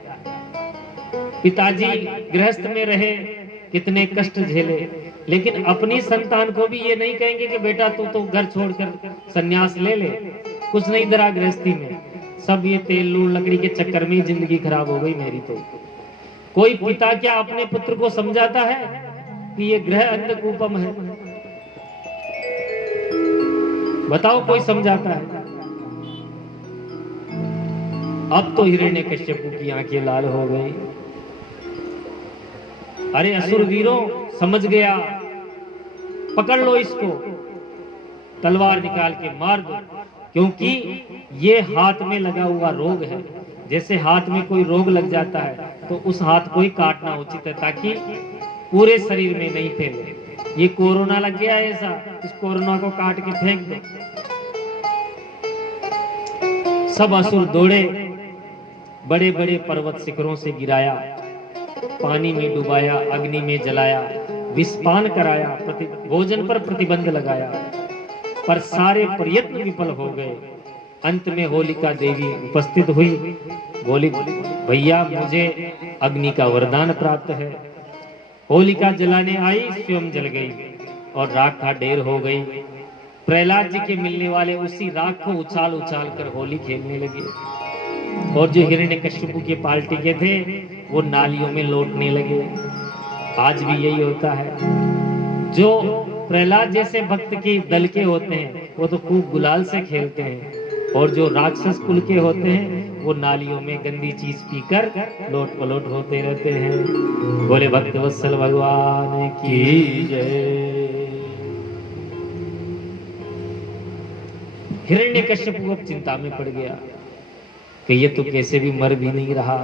पिताजी गृहस्थ में रहे, कितने कष्ट झेले, लेकिन अपनी संतान को भी ये नहीं कहेंगे कि बेटा तू तो घर छोड़कर सन्यास ले ले। कुछ नहीं धरा गृहस्थी में, सब ये तेल लूण लकड़ी के चक्कर में जिंदगी खराब हो गई मेरी। तो कोई पिता क्या अपने पुत्र को समझाता है कि ये ग्रह अन्नकूपम है? बताओ कोई समझाता है? अब तो हिरण्यकश्यपु की आंखें लाल हो गई। अरे असुर वीरों, समझ गया, पकड़ लो इसको, तलवार निकाल के मार दो। क्योंकि ये हाथ में लगा हुआ रोग है। जैसे हाथ में कोई रोग लग जाता है तो उस हाथ को ही काटना उचित है ताकि पूरे शरीर में नहीं फैले। ये कोरोना लग गया है ऐसा, इस कोरोना को काट के फेंक दो। सब असुर दौड़े, बड़े बड़े पर्वत शिखरों से गिराया, पानी में डुबाया, अग्नि में जलाया, विषपान कराया, भोजन पर प्रतिबंध लगाया, पर सारे प्रयत्न विफल हो गए। अंत में होलिका देवी उपस्थित हुई, बोली भैया मुझे अग्नि का वरदान प्राप्त है। होलिका जलाने आई, स्वयं जल गई और राख का ढेर हो गई। प्रहलाद जी के मिलने वाले उसी राख को उछाल उछाल कर होली खेलने लगे और जो हिरण्यकश्यप के पार्टी के थे वो नालियों में लौटने लगे। आज भी यही होता है, जो प्रहलाद जैसे भक्त के दल के होते हैं वो तो खूब गुलाल से खेलते हैं और जो राक्षस कुल के होते हैं वो नालियों में गंदी चीज पीकर लोट पलोट होते रहते हैं। बोले भक्त वत्सल भगवान की जय। हिरण्यकश्यप अब चिंता में पड़ गया कि ये तो कैसे भी मर भी नहीं रहा।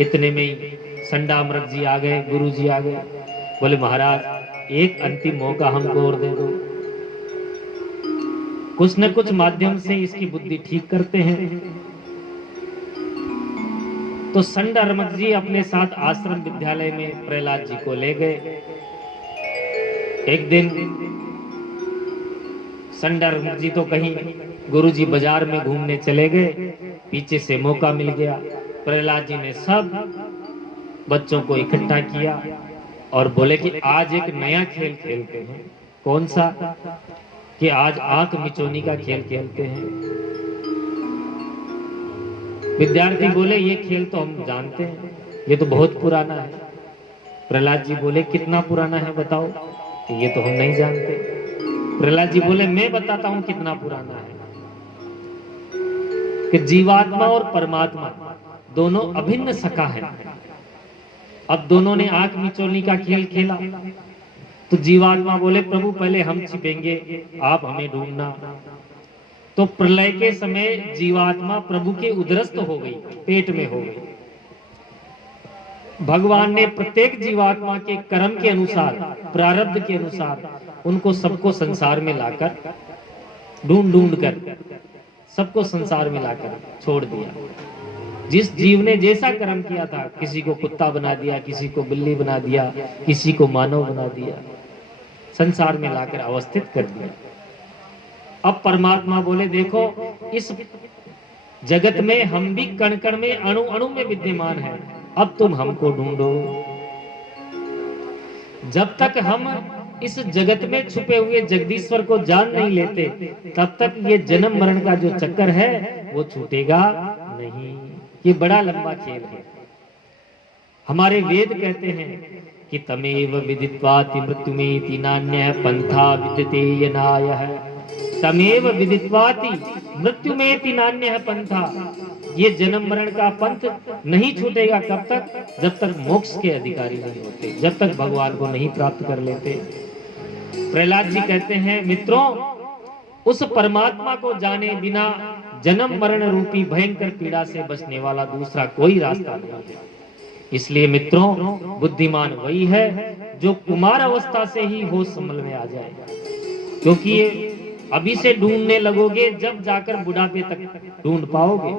इतने में ही संडामृत जी आ गए, गुरु जी आ गए। बोले महाराज एक अंतिम मौका हमको और दे दो, कुछ न कुछ माध्यम से इसकी बुद्धि ठीक करते हैं। तो संडामृत जी अपने साथ आश्रम विद्यालय में प्रहलाद जी को ले गए। एक दिन संडामृत जी तो कहीं गुरु जी बाजार में घूमने चले गए, पीछे से मौका मिल गया। प्रहलाद जी ने सब बच्चों को इकट्ठा किया और बोले कि आज एक नया खेल खेलते हैं। कौन सा? कि आज आंख मिचौनी का खेल खेलते हैं। विद्यार्थी बोले ये खेल तो हम जानते हैं, ये तो बहुत पुराना है। प्रहलाद जी बोले कितना पुराना है बताओ? कि ये तो हम नहीं जानते। प्रहलाद जी बोले मैं बताता हूं कितना पुराना है। कि जीवात्मा और परमात्मा दोनों अभिन्न सखा है। अब दोनों ने आंख मिचौनी का खेल खेला तो जीवात्मा बोले प्रभु पहले हम छिपेंगे, आप हमें ढूंढना। तो प्रलय के समय जीवात्मा प्रभु के उदरस्थ हो गई, पेट में हो गई। भगवान ने प्रत्येक जीवात्मा के कर्म के अनुसार, प्रारब्ध के अनुसार उनको सबको संसार में लाकर ढूंढ ढूंढ कर सबको संसार में लाकर छोड़ दिया। जिस जीव ने जैसा कर्म किया था, किसी को कुत्ता बना दिया, किसी को बिल्ली बना दिया, किसी को मानव बना दिया, संसार में लाकर अवस्थित कर दिया। अब परमात्मा बोले देखो इस जगत में हम भी कण कण में, अणु अणु में विद्यमान है। अब तुम हमको ढूंढो। जब तक हम इस जगत में छुपे हुए जगदीश्वर को जान नहीं लेते तब तक ये जन्म मरण का जो चक्कर है वो छूटेगा नहीं। ये बड़ा लंबा खेल है। हमारे वेद कहते हैं कि तमेव विदित्वाति मृत्युमेति नान्यः पंथा विद्यते यनायः। तमेव विदित्वाति मृत्युमेति नान्यः पंथा। ये जन्म मरण का पंथ नहीं छूटेगा कब तक? जब तक मोक्ष के अधिकारी नहीं होते, जब तक भगवान को नहीं प्राप्त कर लेते। प्रहलाद जी कहते हैं मित्रों उस परमात्मा को जाने बिना जन्म मरण रूपी भयंकर पीड़ा से बचने वाला दूसरा कोई रास्ता नहीं है। इसलिए मित्रों बुद्धिमान वही है जो कुमार अवस्था से ही होश संभल में आ जाए, क्योंकि ये अभी से ढूंढने लगोगे जब जाकर बुढ़ापे तक ढूंढ पाओगे।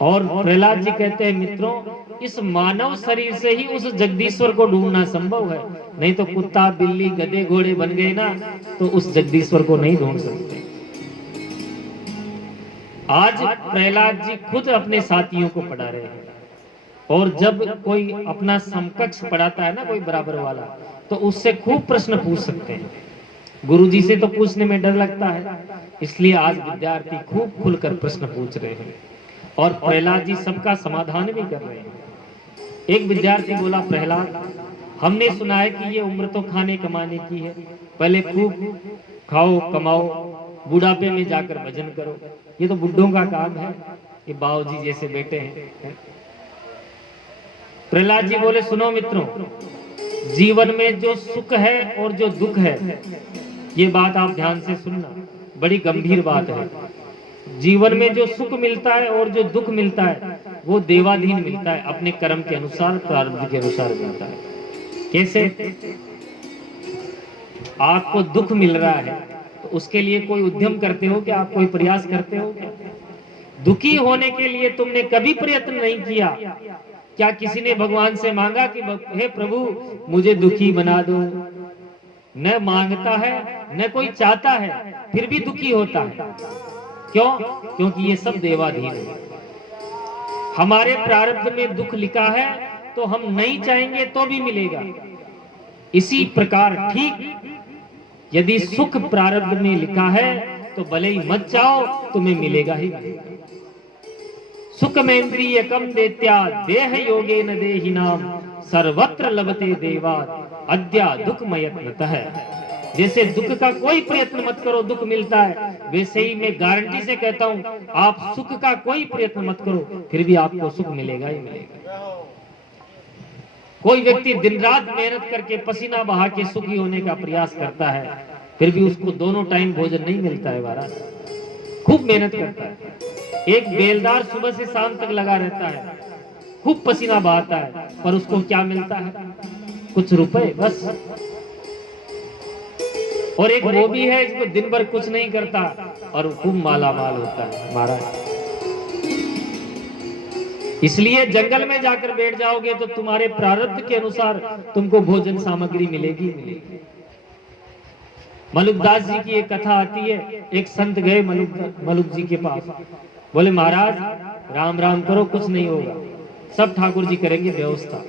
और प्रहलाद जी कहते हैं मित्रों इस मानव शरीर से ही उस जगदीश्वर को ढूंढना संभव है, नहीं तो कुत्ता बिल्ली गधे घोड़े बन गए ना तो उस जगदीश्वर को नहीं ढूंढ सकते। आज प्रहलाद जी खुद अपने साथियों को पढ़ा रहे हैं और जब कोई अपना समकक्ष पढ़ाता है ना, कोई बराबर वाला, तो उससे खूब प्रश्न पूछ सकते हैं। गुरुजी से तो पूछने में डर लगता है, इसलिए आज विद्यार्थी खूब खुलकर प्रश्न पूछ रहे हैं और प्रहलाद जी सबका समाधान भी कर रहे हैं। एक विद्यार्थी बोला प्रहलाद हमने सुना है कि ये उम्र तो खाने कमाने की है, पहले खूब खाओ कमाओ, बुढ़ापे में जाकर भजन करो, ये तो बुढ़ों का काम है, ये बाबूजी जैसे बेटे हैं। प्रहलाद जी बोले सुनो मित्रों, जीवन में जो सुख है और जो दुख है ये बात आप ध्यान से सुनना। बड़ी गंभीर बात है। जीवन में जो सुख मिलता है और जो दुख मिलता है वो देवाधीन मिलता है, अपने कर्म के अनुसार, प्रारब्ध के अनुसार मिलता है। कैसे? आपको दुख मिल रहा है तो उसके लिए कोई उद्यम करते हो क्या? आप कोई प्रयास करते हो क्या? दुखी होने के लिए तुमने कभी प्रयत्न नहीं किया क्या? किसी ने भगवान से मांगा कि हे प्रभु मुझे दुखी बना दो? न मांगता है न कोई चाहता है, फिर भी दुखी होता है। क्यों? क्योंकि ये सब देवाधीन है। हमारे प्रारब्ध में दुख लिखा है तो हम नहीं चाहेंगे तो भी मिलेगा। इसी प्रकार ठीक यदि सुख प्रारब्ध में लिखा है तो भले ही मत चाहो, तुम्हें मिलेगा ही मिलेगा। सुखमेन्द्रिय कम देत्या देह योगे न देहि नाम सर्वत्र लभते देवात् अद्या दुख मयत्नतः। जैसे दुख का कोई प्रयत्न मत करो दुख मिलता है, वैसे ही मैं गारंटी से कहता हूँ आप सुख का कोई प्रयत्न मत करो फिर भी आपको सुख मिलेगा ही मिलेगा। कोई व्यक्ति दिन रात मेहनत करके पसीना बहा के सुखी होने का प्रयास करता है, फिर भी उसको दोनों टाइम भोजन नहीं मिलता है महाराज। खूब मेहनत करता है, एक बेलदार सुबह से शाम तक लगा रहता है, खूब पसीना बहाता है, पर उसको क्या मिलता है? कुछ रुपए बस। और एक वो भी है जिसको दिन भर कुछ नहीं करता और खूब माला माल होता है महाराज। इसलिए जंगल में जाकर बैठ जाओगे तो तुम्हारे प्रारब्ध के अनुसार तुमको भोजन सामग्री मिलेगी मिलेगी। मलुकदास जी की एक कथा आती है। एक संत गए मलुक जी के पास, बोले महाराज राम राम करो कुछ नहीं होगा, सब ठाकुर जी करेंगे व्यवस्था।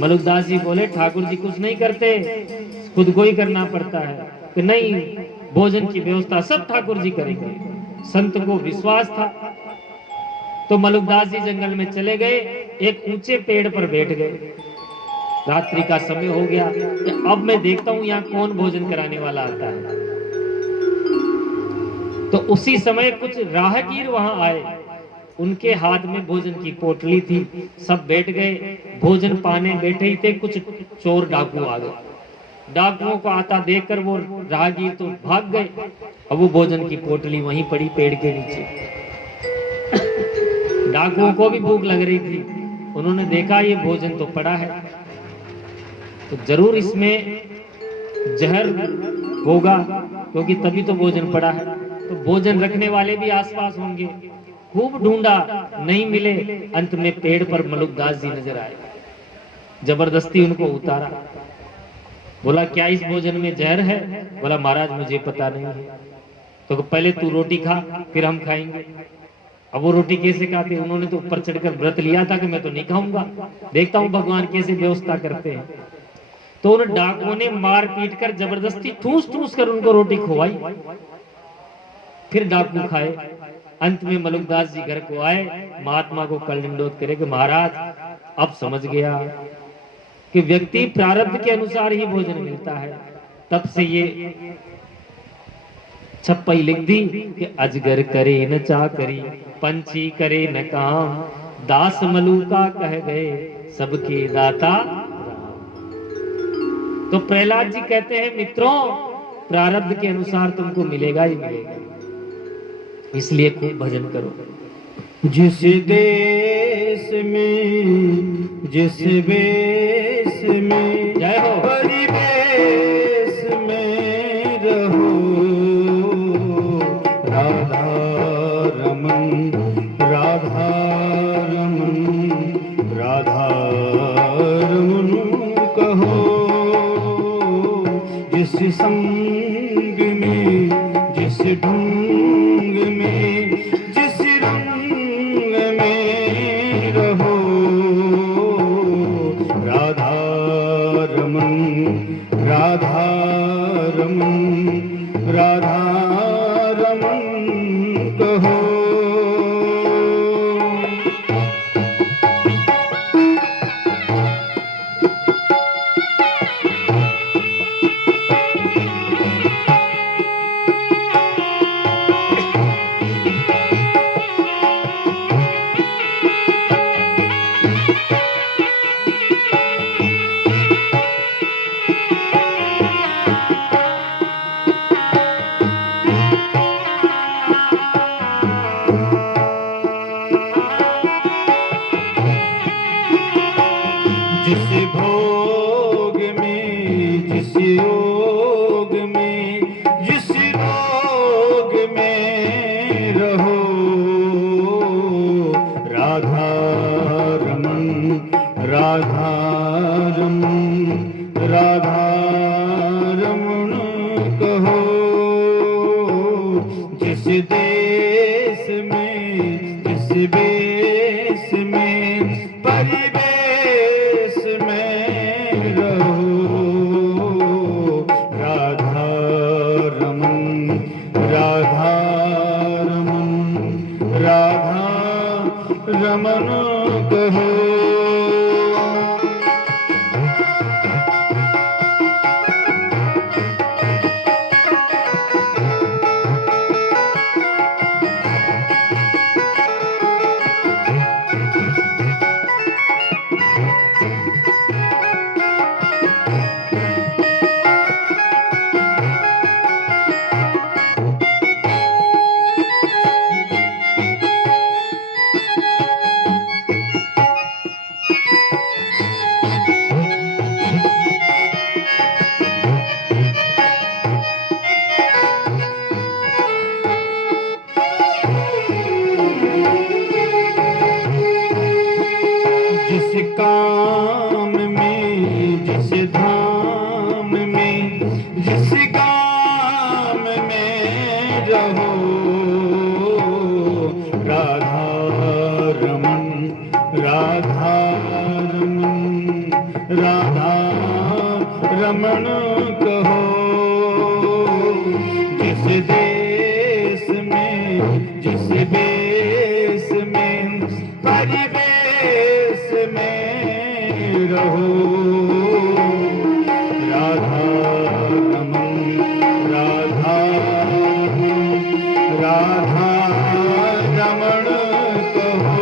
मलुकदास जी बोले ठाकुर जी कुछ नहीं करते, खुद को ही करना पड़ता है। कि नहीं, भोजन की व्यवस्था सब ठाकुर जी करेंगे। संत को विश्वास था तो मलुकदास जी जंगल में चले गए, एक ऊंचे पेड़ पर बैठ गए। रात्रि का समय हो गया कि अब मैं देखता हूं यहाँ कौन भोजन कराने वाला आता है। तो उसी समय कुछ राहगीर वहां आए, उनके हाथ में भोजन की पोटली थी, सब बैठ गए भोजन पाने बैठे ही थे। कुछ चोर डाकू आ गए, डाकुओं को आता देखकर वो राहगीर तो भाग गए। अब वो भोजन की पोटली वहीं पड़ी पेड़ के नीचे। डाकुओं को भी भूख लग रही थी, उन्होंने देखा ये भोजन तो पड़ा है, तो जरूर इसमें जहर होगा क्योंकि तभी तो भोजन पड़ा है। तो भोजन रखने वाले भी आसपास होंगे। खूब ढूंढा, नहीं मिले। अंत में पेड़ पर मलुकदास जी नजर आए, जबरदस्ती उनको उतारा। बोला क्या इस भोजन में जहर है? बोला महाराज मुझे पता नहीं है। तो पहले तू रोटी खा फिर हम खाएंगे। अब वो रोटी कैसे खाते? उन्होंने तो ऊपर चढ़कर व्रत लिया था कि मैं तो नहीं खाऊंगा, देखता हूँ भगवान कैसे व्यवस्था करते हैं। तो उन डाकुओं ने मार पीट कर जबरदस्ती ठूस ठूस कर उनको रोटी खुवाई, फिर डाकू खाए। अंत में मलुकदास जी घर को आए, महात्मा को कलंडोत करे कि महाराज अब समझ गया कि व्यक्ति प्रारब्ध के अनुसार ही भोजन मिलता है। तब से ये छप्पई लिख दी कि अजगर करे न चाकरी, पंछी करे न काम, दास मलुका कह गए सबके दाता राम। तो प्रहलाद जी कहते हैं मित्रों प्रारब्ध के अनुसार तुमको मिलेगा ही मिलेगा, इसलिए खूब भजन करो। जिस देश में जिस वेश में जय हो, परिवेश में रहो, राधा रमन राधा रमन राधा रमन कहो। जिस संग में जिस ढंग में जिस रंग में रहो, राधा रमन राधा रमन राधा रमन कहो। जिस भोग में, जिस योग में, जिस रोग में रहो, राधा रमन, राधा रमन, राधा रमन कहो। जिस देश में, जिस बेस में, परिवेश में रहो, राधा रमन, राधा रमन, राधा रमन कहो। जिस काम में, जिस धाम में, जिस गाम में रहो, राधा रमन, राधा रमन, राधा रमन कहो। जिस देश में, जिस बेस में, परिवेश में रहो, राधा रमन, राधा रमन, राधा रमन कहो।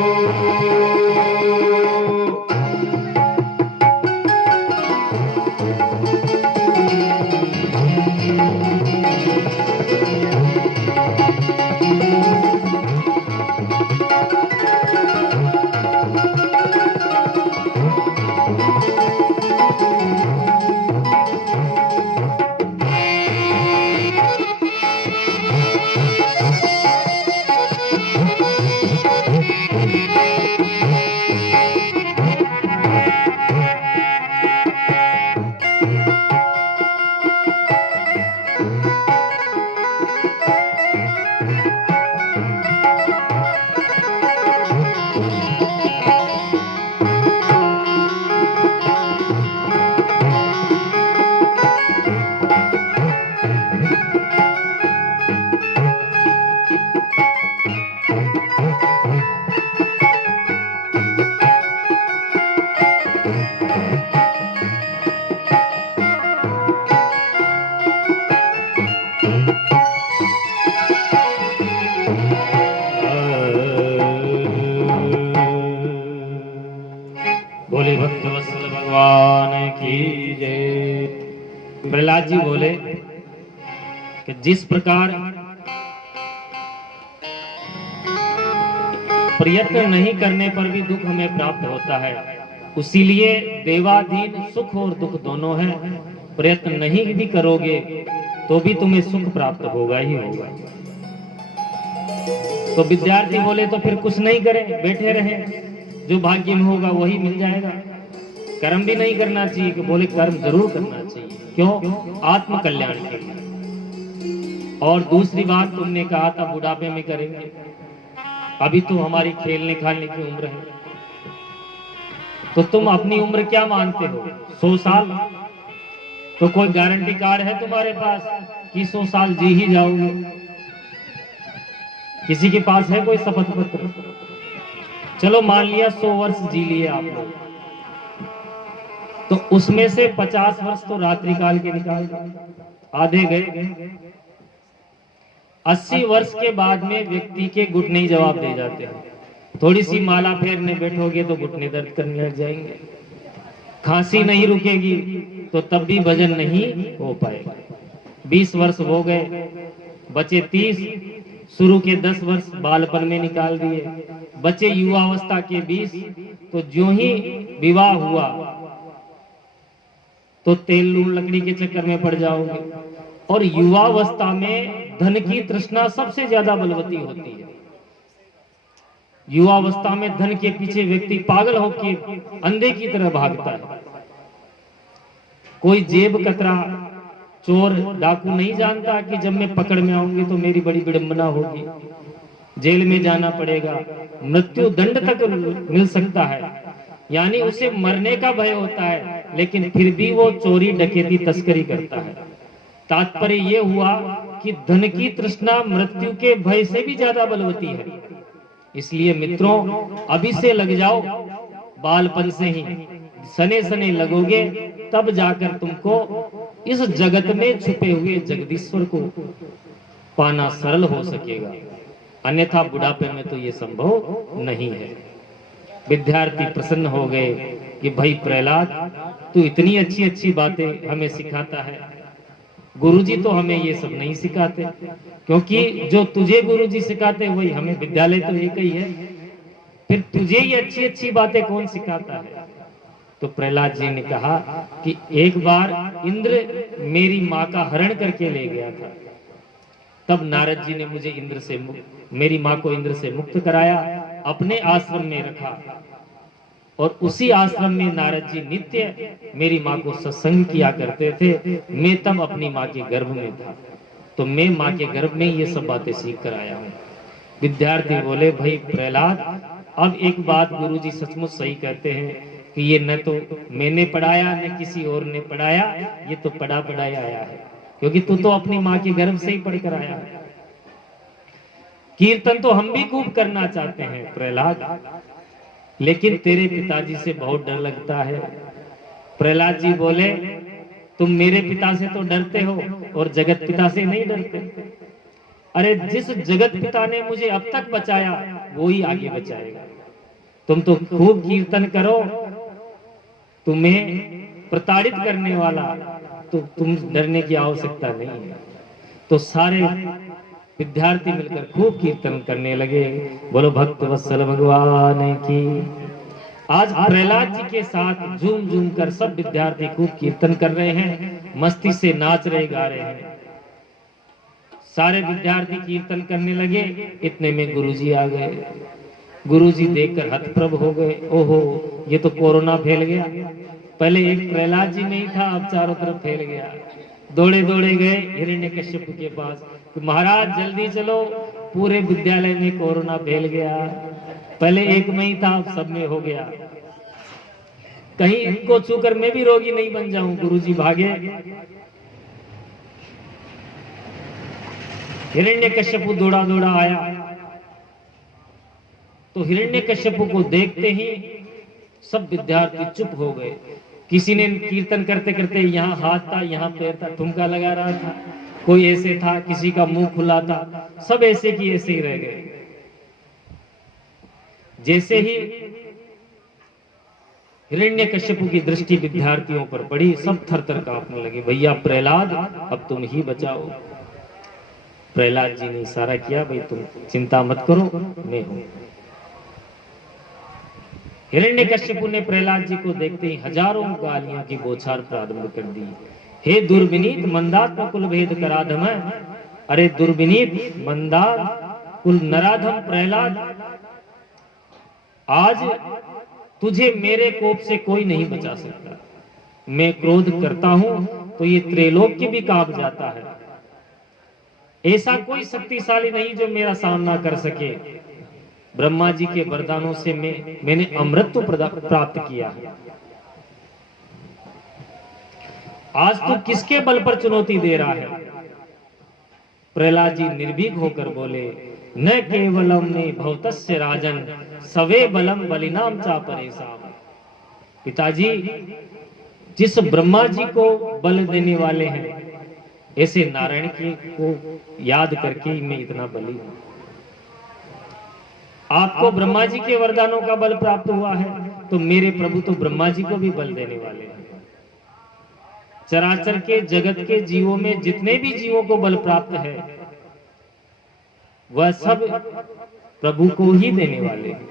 बोले भक्त वत्सल भगवान की जय। प्रहलाद जी बोले कि जिस प्रकार प्रयत्न नहीं करने पर भी दुख हमें प्राप्त होता है, उसीलिए देवाधीन सुख और दुख दोनों हैं। प्रयत्न नहीं भी करोगे तो भी तुम्हें सुख प्राप्त होगा ही होगा। तो विद्यार्थी बोले तो फिर कुछ नहीं करें, बैठे रहें, जो भाग्य में होगा वही मिल जाएगा। कर्म भी नहीं करना चाहिए, कि बोले कर्म जरूर करना चाहिए। क्यों? आत्म कल्याण के लिए। और दूसरी बात तुमने कहा था बुढ़ापे में करेंगे, अभी तो हमारी खेलने खाने की उम्र है, तो तुम अपनी उम्र क्या मानते हो? 100 साल? तो कोई गारंटी कार्ड है तुम्हारे पास कि 100 साल जी ही जाओगे? किसी के पास है कोई शपथ पत्र? चलो मान लिया 100 वर्ष जी लिए आप लोग, तो उसमें से 50 वर्ष तो रात्रि काल के निकाल दो, आधे गए। 80 वर्ष के बाद में व्यक्ति के घुटने ही जवाब दे जाते हैं। थोड़ी सी माला फेरने बैठोगे तो घुटने दर्द करने लग जाएंगे, खांसी नहीं रुकेगी तो तब भी वजन नहीं हो पाएगा। 20 वर्ष हो गए, बचे 30, शुरू के 10 वर्ष बालपन में निकाल दिए, बचे युवावस्था के 20, तो जो ही विवाह हुआ तो तेल लूण लकड़ी के चक्कर में पड़ जाओगे। और युवावस्था में धन की तृष्णा सबसे ज्यादा बलवती होती है। युवावस्था में धन के पीछे व्यक्ति पागल होकर अंधे की तरह भागता है। कोई जेब कतरा चोर डाकू नहीं जानता कि जब मैं पकड़ में आऊंगी तो मेरी बड़ी विडंबना होगी, जेल में जाना पड़ेगा, मृत्यु दंड तक मिल सकता है, यानी उसे मरने का भय होता है, लेकिन फिर भी वो चोरी डकैती तस्करी करता है। तात्पर्य ये हुआ कि धन की तृष्णा मृत्यु के भय से भी ज्यादा बलवती है। इसलिए मित्रों, अभी से लग जाओ, बालपन से ही सने सने लगोगे, तब जाकर तुमको इस जगत में छुपे हुए जगदीश्वर को पाना सरल हो सकेगा, अन्यथा बुढ़ापे में तो ये संभव नहीं है। विद्यार्थी प्रसन्न हो गए कि भाई प्रहलाद, तू इतनी अच्छी अच्छी बातें हमें सिखाता है, गुरुजी तो हमें ये सब नहीं सिखाते, क्योंकि जो तुझे गुरुजी सिखाते वही हमें, विद्यालय तो एक ही है, फिर तुझे ये अच्छी अच्छी बातें कौन सिखाता है? तो प्रहलाद जी ने कहा कि एक बार इंद्र मेरी माँ का हरण करके ले गया था, तब नारद जी ने मुझे मेरी माँ को इंद्र से मुक्त कराया, अपने आश्रम में रखा, और उसी आश्रम में नारद जी नित्य मेरी माँ को सत्संग किया करते थे। मैं तब अपनी माँ के गर्भ में था, तो मैं माँ के गर्भ में ये सब बातें सीख कर आया हूँ। विद्यार्थी बोले, भाई प्रहलाद, अब एक बात गुरुजी सचमुच सही कहते हैं कि ये न तो मैंने पढ़ाया न किसी और ने पढ़ाया, ये तो पढ़ा पढ़ाया आया है, क्योंकि तू तो अपनी माँ के गर्भ से ही पढ़ कर आया है। कीर्तन तो हम भी खूब करना चाहते हैं प्रहलाद, लेकिन तेरे पिताजी से बहुत डर लगता है। प्रहलाद जी बोले, तुम मेरे पिता से तो डरते हो और जगत पिता से नहीं डरते। अरे जिस जगत पिता ने मुझे अब तक बचाया वो ही आगे बचाएगा। तुम तो खूब कीर्तन करो, तुम्हें प्रताड़ित करने वाला तो तुम डरने की आवश्यकता नहीं है। तो सारे विद्यार्थी मिलकर खूब कीर्तन करने लगे। बोलो भक्त वत्सल भगवान की। आज प्रहलाद जी के साथ झूम झूम कर सब विद्यार्थी खूब कीर्तन कर रहे हैं, मस्ती से नाच रहे, गा रहे हैं। सारे विद्यार्थी कीर्तन करने लगे, इतने में गुरुजी आ गए। गुरुजी देखकर हतप्रभ हो गए। ओहो, ये तो कोरोना फैल गया। पहले एक प्रहलाद जी नहीं था, अब चारों तरफ फैल गया। दौड़े दौड़े गए हिरण्यकश्यप के पास, महाराज जल्दी चलो, पूरे विद्यालय में कोरोना फैल गया। पहले एक में ही था, अब सब में हो गया। कहीं इनको छूकर मैं भी रोगी नहीं बन जाऊं। गुरुजी भागे। हिरण्यकश्यप दौड़ा दौड़ा आया, तो हिरण्यकश्यप को देखते ही सब विद्यार्थी चुप हो गए। किसी ने कीर्तन करते करते यहाँ हाथ था, यहाँ पैर था, ठुमका लगा रहा था, कोई ऐसे था, किसी का मुंह खुला था, सब ऐसे की ऐसे ही रह गए। जैसे ही हिरण्यकश्यप की दृष्टि विद्यार्थियों पर पड़ी, सब थर थर कांपने लगे। भैया प्रहलाद, अब तुम ही बचाओ। प्रहलाद जी ने इशारा किया, भाई तुम चिंता मत करो, मैं हूं। हिरण्यकश्यप ने प्रहलाद जी को देखते ही हजारों गालियां की बौछार प्रारंभ कर दी। हे दुर्विनीत मंदात्म कुल भेद कराधम। अरे दुर्विनीत मंदार कुल नराधम प्रहलाद, आज तुझे मेरे कोप से कोई नहीं बचा सकता। मैं क्रोध करता हूं तो ये त्रैलोक्य भी कांप जाता है। ऐसा कोई शक्तिशाली नहीं जो मेरा सामना कर सके। ब्रह्मा जी के वरदानों से मैंने अमृत प्राप्त किया है। आज तू किसके बल पर चुनौती दे रहा है? प्रहलाद जी निर्भीक होकर बोले, न केवलम ने भवतस्य राजन सवे बलम बलिनाम चा परेशान। पिताजी, जिस ब्रह्मा जी को बल देने वाले हैं, ऐसे नारायण की को याद करके ही मैं इतना बली हूं। आपको ब्रह्मा जी के वरदानों का बल प्राप्त हुआ है, तो मेरे प्रभु तो ब्रह्मा जी को भी बल देने वाले हैं। चराचर के जगत के जीवों में जितने भी जीवों को बल प्राप्त है, वह सब प्रभु को ही देने वाले हैं।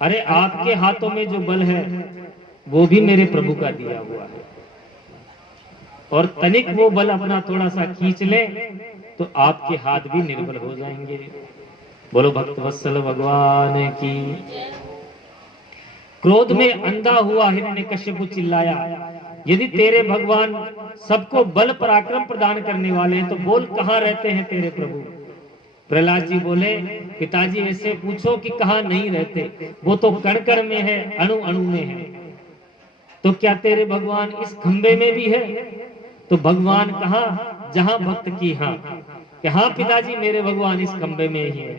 अरे आपके हाथों में जो बल है वो भी मेरे प्रभु का दिया हुआ है। और तनिक वो बल अपना थोड़ा सा खींच ले तो आपके हाथ भी निर्बल हो जाएंगे। बोलो भक्त वत्सल भगवान की। क्रोध में अंधा हुआ हिरण्यकश्यप चिल्लाया, यदि तेरे भगवान सबको बल पराक्रम प्रदान करने वाले हैं तो बोल कहाँ रहते हैं तेरे प्रभु। प्रहलाद जी बोले, पिताजी ऐसे पूछो कि कहाँ नहीं रहते, वो तो कण कण में है, अणु अणु में है। तो क्या तेरे भगवान इस खंबे में भी है? तो भगवान कहाँ? जहां भक्त की हाँ। हाँ पिताजी मेरे भगवान इस खंबे में ही है।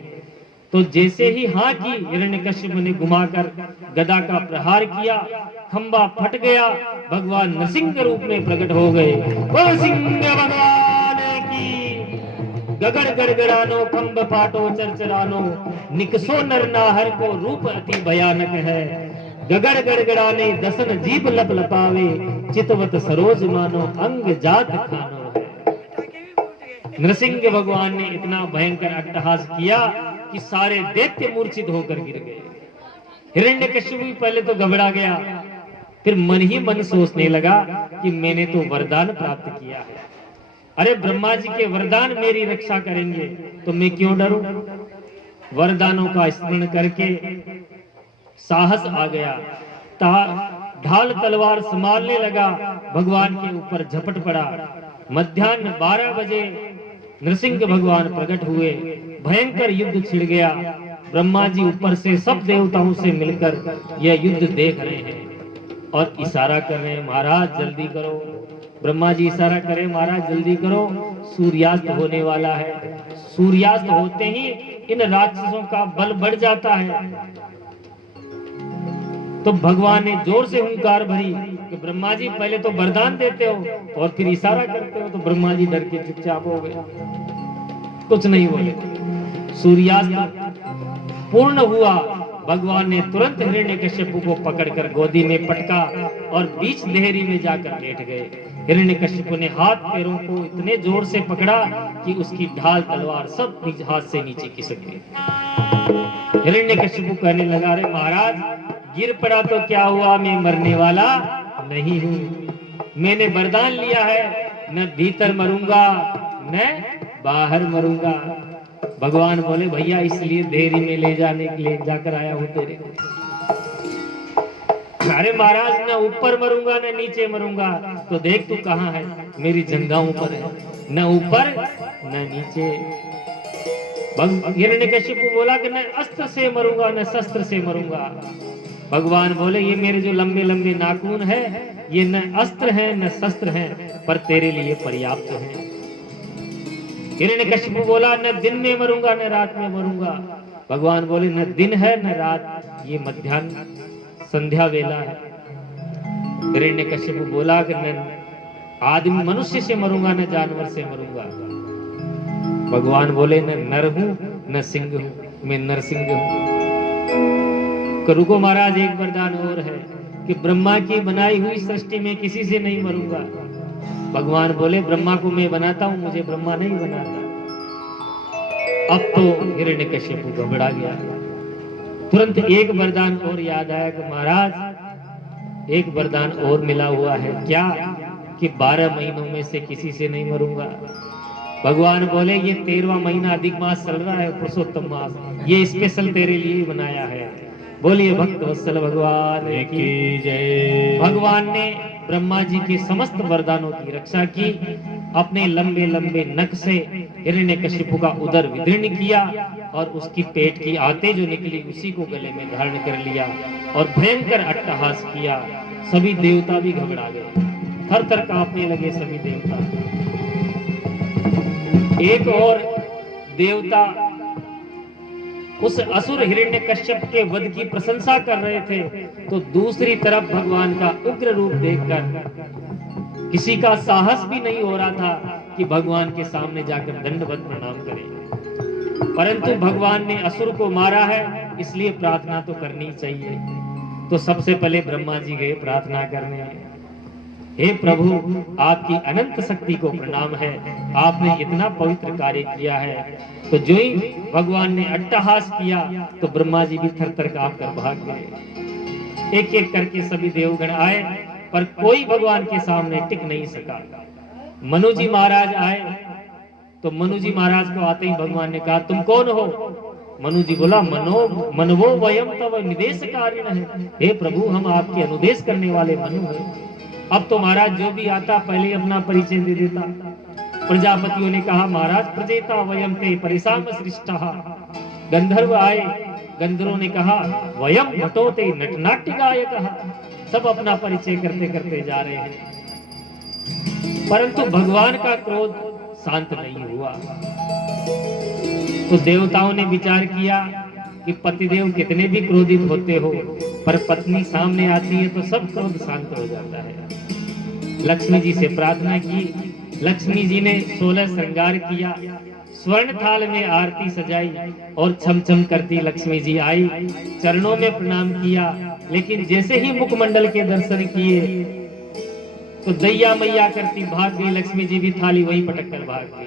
तो जैसे ही हाँ की, हिरण्यकश्यप ने घुमाकर गदा का प्रहार किया, खंबा फट गया, भगवान नरसिंह रूप में प्रकट हो गए। बोल सिंह भगवान की। गगड़ गड़गड़ानो खंब फाटो चरचरानो, निकसो नर नाहर को रूप अति भयानक है। गगड़ गड़गड़ाने दसन जीभ लप लपावे, चितवत सरोज मानो अंग जात खानो है। नरसिंह भगवान ने इतना भयंकर अट्टहास किया कि सारे दैत्य मूर्छित होकर गिर गए। हिरण्यकश्यप भी पहले तो घबरा गया, फिर मन ही मन सोचने लगा कि मैंने तो वरदान प्राप्त किया है। अरे ब्रह्मा जी के वरदान मेरी रक्षा करेंगे तो मैं क्यों डरूं? वरदानों का स्मरण करके साहस आ गया, ढाल तलवार संभालने लगा, भगवान के ऊपर झपट पड़ा। मध्याह्न 12 बजे नरसिंह भगवान प्रकट हुए, भयंकर युद्ध छिड़ गया। ब्रह्मा जी ऊपर से सब देवताओं से मिलकर यह युद्ध देख रहे हैं और इशारा कर रहे हैं, महाराज जल्दी करो। ब्रह्मा जी इशारा करें, महाराज जल्दी करो, सूर्यास्त होने वाला है। सूर्यास्त होते ही इन राक्षसों का बल बढ़ जाता है। तो भगवान ने जोर से हुंकार भरी कि ब्रह्मा जी पहले तो वरदान देते हो और फिर इशारा करते हो। तो ब्रह्मा जी डर के चुपचाप हो गए, कुछ नहीं बोले। सूर्यास्त पूर्ण हुआ, भगवान ने तुरंत हिरण्यकश्यप को पकड़कर गोदी में पटका और बीच लहरी में जाकर लेट गए। हिरण्यकश्यप ने हाथ पैरों को इतने जोर से पकड़ा कि उसकी ढाल तलवार सब हाथ से नीचे खिसक गई। हिरण्यकश्यप कहने लगा, अरे महाराज गिर पड़ा तो क्या हुआ, मैं मरने वाला नहीं हूँ। मैंने वरदान लिया है, न भीतर मरूंगा न बाहर मरूंगा। भगवान बोले, भैया इसलिए देरी में ले जाने के लिए जाकर आया हूँ तेरे को। अरे महाराज न ऊपर मरूंगा न नीचे मरूंगा। तो देख तू कहाँ है, मेरी जंघाओं पर है, न ऊपर न नीचे। हिरण्यकश्यप बोला कि न अस्त्र से मरूंगा न शस्त्र से मरूंगा। भगवान बोले, ये मेरे जो लंबे लंबे नाखून है ये न अस्त्र हैं न शस्त्र हैं, पर तेरे लिए पर्याप्त हैं। हिरण्यकश्यप बोला, न दिन में मरूंगा न रात में मरूंगा। भगवान बोले, न दिन है न रात, ये मध्याह्न संध्या वेला है। हिरण्यकश्यप बोला कि न आदमी मनुष्य से मरूंगा न जानवर से मरूंगा। भगवान बोले, न नर हूं न सिंह हूं, मैं नरसिंह हूं। रुको महाराज, एक वरदान और है कि ब्रह्मा की बनाई हुई सृष्टि में किसी से नहीं मरूंगा। भगवान बोले, ब्रह्मा को मैं बनाता हूं, मुझे ब्रह्मा नहीं बनाता। अब तो हिरण्यकश्यप घबरा गया। तुरंत एक वरदान और याद आया कि महाराज एक वरदान और मिला हुआ है। क्या? कि 12 महीनों में से किसी से नहीं मरूंगा। भगवान बोले, ये 13वां महीना अधिक मास चल रहा है, पुरुषोत्तम मास, ये स्पेशल तेरे लिए बनाया है। बोलिए भक्त वत्सल भगवान की जय। भगवान ने ब्रह्मा जी के समस्त वरदानों की रक्षा की। अपने लंबे लंबे नख से हिरण्यकश्यप का उदर विदीर्ण किया और उसकी पेट की आते जो निकली उसी को गले में धारण कर लिया और भयंकर अट्टहास किया। सभी देवता भी घबरा गए, थर थर कांपने लगे सभी देवता। एक और देवता उस असुर हिरण्यकश्यप के वध की प्रशंसा कर रहे थे, तो दूसरी तरफ भगवान का उग्र रूप देखकर किसी का साहस भी नहीं हो रहा था कि भगवान के सामने जाकर दंडवत प्रणाम करें। परंतु भगवान ने असुर को मारा है, इसलिए प्रार्थना तो करनी चाहिए। तो सबसे पहले ब्रह्मा जी गए प्रार्थना करने। हे प्रभु, आपकी अनंत शक्ति को प्रणाम है, आपने इतना पवित्र कार्य किया है। तो जो ही भगवान ने अट्टहास किया तो ब्रह्मा जी भी थर थर कांप कर भाग गए। एक एक करके सभी देवगण आए, पर कोई भगवान के सामने टिक नहीं सका। मनु जी महाराज आए तो मनु जी महाराज को आते ही भगवान ने कहा, तुम कौन हो? मनु जी बोला, मनवो वयम तव निदेश कार्य है। हे प्रभु, हम आपके अनुदेश करने वाले मनु हैं। अब तो महाराज जो भी आता पहले अपना परिचय दे देता। प्रजापतियों ने कहा, महाराज प्रजेता वयम ते परिसाम सृष्टः। गंधर्व आए, गंधर्वों ने कहा, वयम भटो ते नटनाट्य गायकः। सब अपना परिचय करते करते जा रहे हैं, परंतु भगवान का क्रोध शांत नहीं हुआ। तो देवताओं ने विचार किया कि पतिदेव कितने भी क्रोधित होते हो, पर पत्नी सामने आती है तो सब क्रोध शांत हो जाता है। लक्ष्मी जी से प्रार्थना की। लक्ष्मी जी ने 16 श्रृंगार किया, स्वर्ण थाल में आरती सजाई और छम छम करती लक्ष्मी जी आई, चरणों में प्रणाम किया। लेकिन जैसे ही मुखमंडल के दर्शन किए तो दैया मैया करती भाग गई। लक्ष्मी जी भी थाली वहीं पटक कर भाग गई।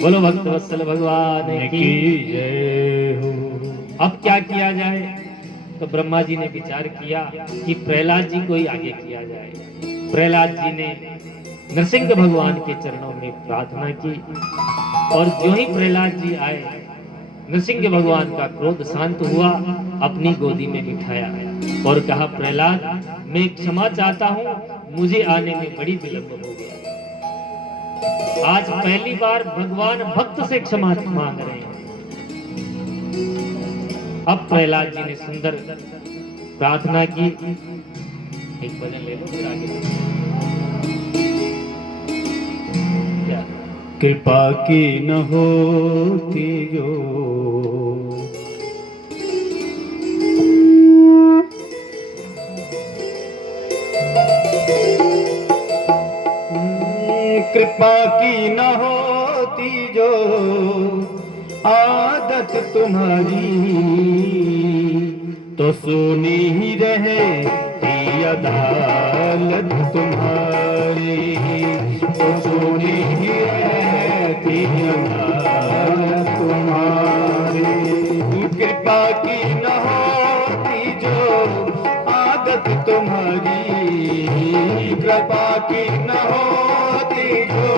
बोलो भक्त वत्सल भगवान की जय हो। अब क्या किया जाए? तो ब्रह्मा जी ने विचार किया कि प्रहलाद जी को ही आगे किया जाए। प्रहलाद जी ने नरसिंह भगवान के चरणों में प्रार्थना की और जो ही प्रहलाद जी आए, नरसिंह भगवान का क्रोध शांत हुआ, अपनी गोदी में बिठाया और कहा, प्रहलाद, मैं क्षमा चाहता हूँ, मुझे आने में बड़ी विलंब हो गया। आज पहली बार भगवान भक्त से क्षमा मांग रहे हैं। अब प्रहलाद जी ने सुंदर प्रार्थना की। एक भजन ले लो फिर आगे। क्या? कृपा की न होती जो कृपा की न होती जो आदत तुम्हारी, तो सुनी ही रहती अदालत तुम्हारी, तो सुनी ही रहती अदालत तुम्हारी। कृपा की न होती जो आदत तुम्हारी, कृपा की न होती जो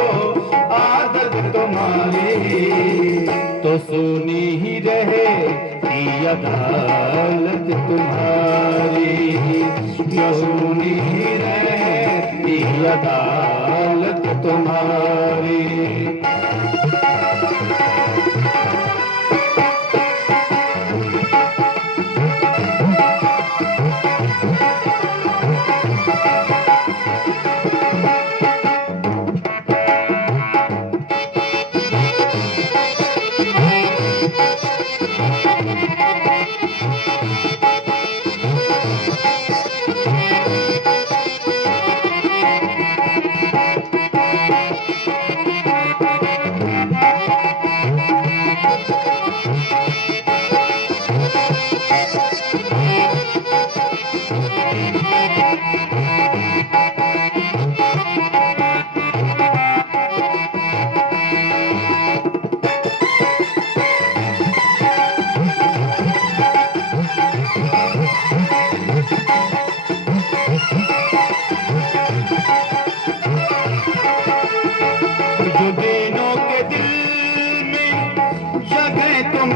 आदत तुम्हारी, तो सुनी ही रहती अदालत तुम्हारी, तो सुनी ही रहती अदालत तुम्हारी।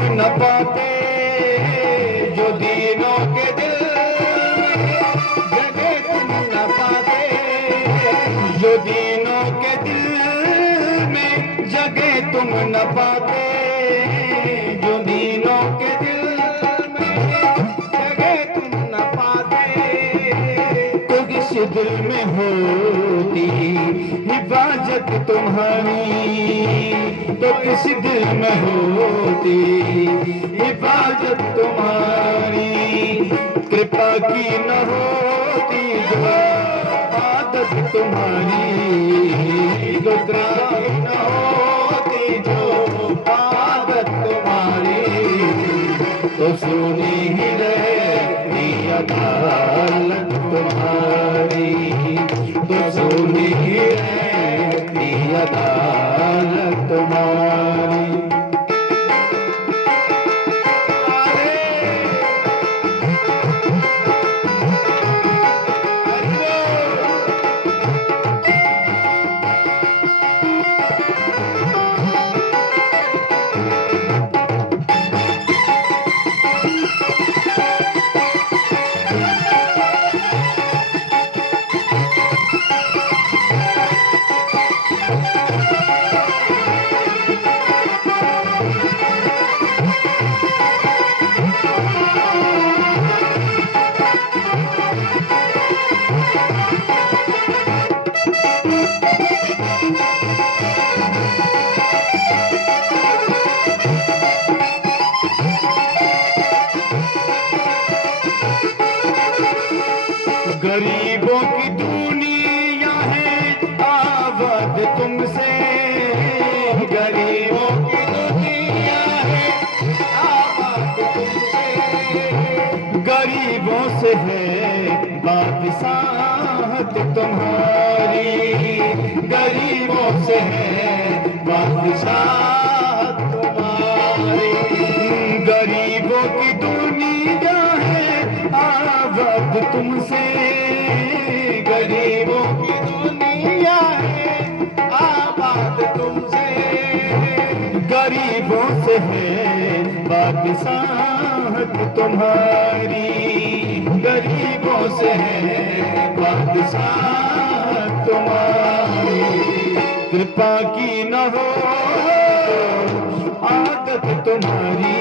न पाते, जो दीनों के दिल जगह तुम न पाते, जो दीनों के दिल में जगह तुम न पाते, जो दीनों के दिल में जगह तुम न पाते। तो किस दिल में होती हिफाजत तुम्हारी, तो किस दिल में होती हिफाजत तुम्हारी। कृपा की न होती जो आदत तुम्हारी, तो कृपा की न होती जो आदत तुम्हारी, तो सुनी ही रहती अदालत तुम्हारी, तो सुनी ही रहती अदालत तुम्हारी। गरीबों की दुनिया है आबाद तुमसे, गरीबों की दुनिया है आबाद तुमसे, गरीबों से है बादशाहत तुम्हारी, गरीबों से है बादशाहत तुम्हारी, गरीबों की दुनिया है आबाद तुमसे, गरीबों की दुनिया है आबाद तुमसे, गरीबों से है बादशाहत तुम्हारी, गरीबों से है बादशाहत तुम्हारी। कृपा की न हो आदत तुम्हारी,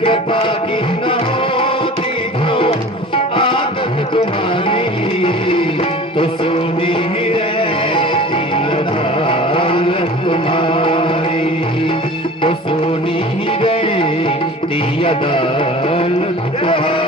कृपा की न होती जो आदत तुम्हारी, तो सुनी ही रहती अदालत तुम्हारी, तो सुनी ही रहती अदालत तुम्हारी।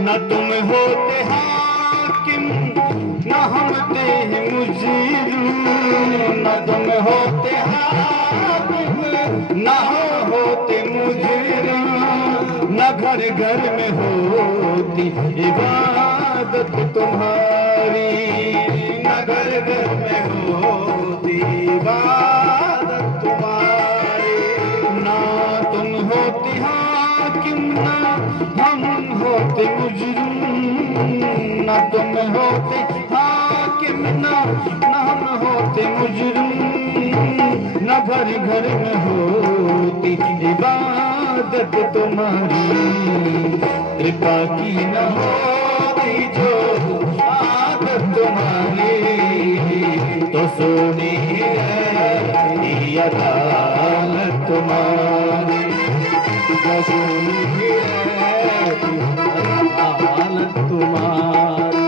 न तुम होते हाकिम न हम थे मुजरिम, न तुम होते हाकिम न हम होते मुजरिम, न घर घर में होती इबादत तुम्हारी, न घर घर में होती इबादत तुम्हारी, ना तुम होती हाकिम ना हम होते मुजरिम, ना तुम होते हाकिम ना हम होते मुजरिम, न घर घर में होती इबादत तुम्हारी, कृपा की न होती जो आदत तुम्हारी, तो सुनी रहती अदालत तुम्हारी, तो सुनी रहती अदालत तुम्हारी।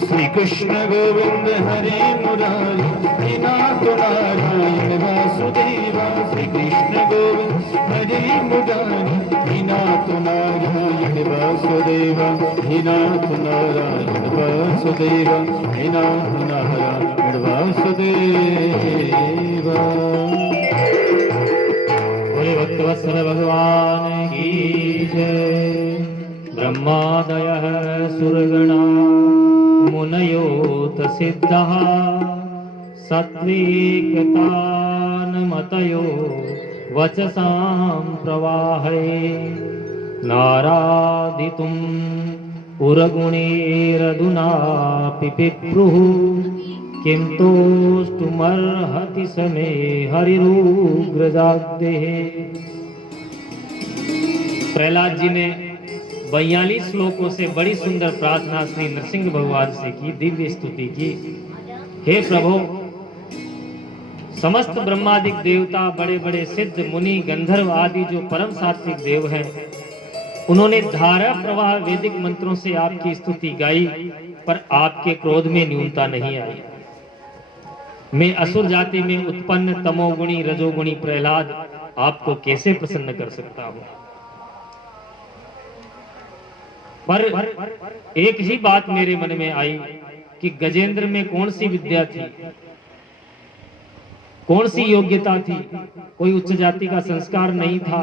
श्री कृष्ण गोविंद हरि मुरारी नाथ नारायण वासुदेवा, श्री कृष्ण गोविंद हरि मुरारी नाथ नारायण वासुदेवा, नाथ नारायण वासुदेवा, नाथ नारायण वासुदेवा। बोले भक्तवत्सल भगवान की जय। ब्रह्मादयः सुरगणा मुनयोत सिद्धः सात्विकतानमतयो वचसां प्रवाहे नारादितुं उरगुणैरधुनापि पिप्रुः किं तोष्टुमर्हति समे हरिरुग्रजाग्देः। प्रहलाद जी ने 42 श्लोकों से बड़ी सुंदर प्रार्थना श्री नरसिंह भगवान से की, दिव्य स्तुति की। हे प्रभु, समस्त ब्रह्मादिक देवता, बड़े बड़े सिद्ध मुनि गंधर्व आदि जो परम सात्विक देव हैं, उन्होंने धारा प्रवाह वैदिक मंत्रों से आपकी स्तुति गाई, पर आपके क्रोध में न्यूनता नहीं आई। मैं असुर जाति में उत्पन्न तमोगुणी रजोगुणी प्रहलाद आपको कैसे प्रसन्न कर सकता हूं। पर एक ही बात मेरे मन में आई कि गजेंद्र में कौन सी विद्या थी, कौन सी योग्यता थी। कोई उच्च जाति का संस्कार नहीं था,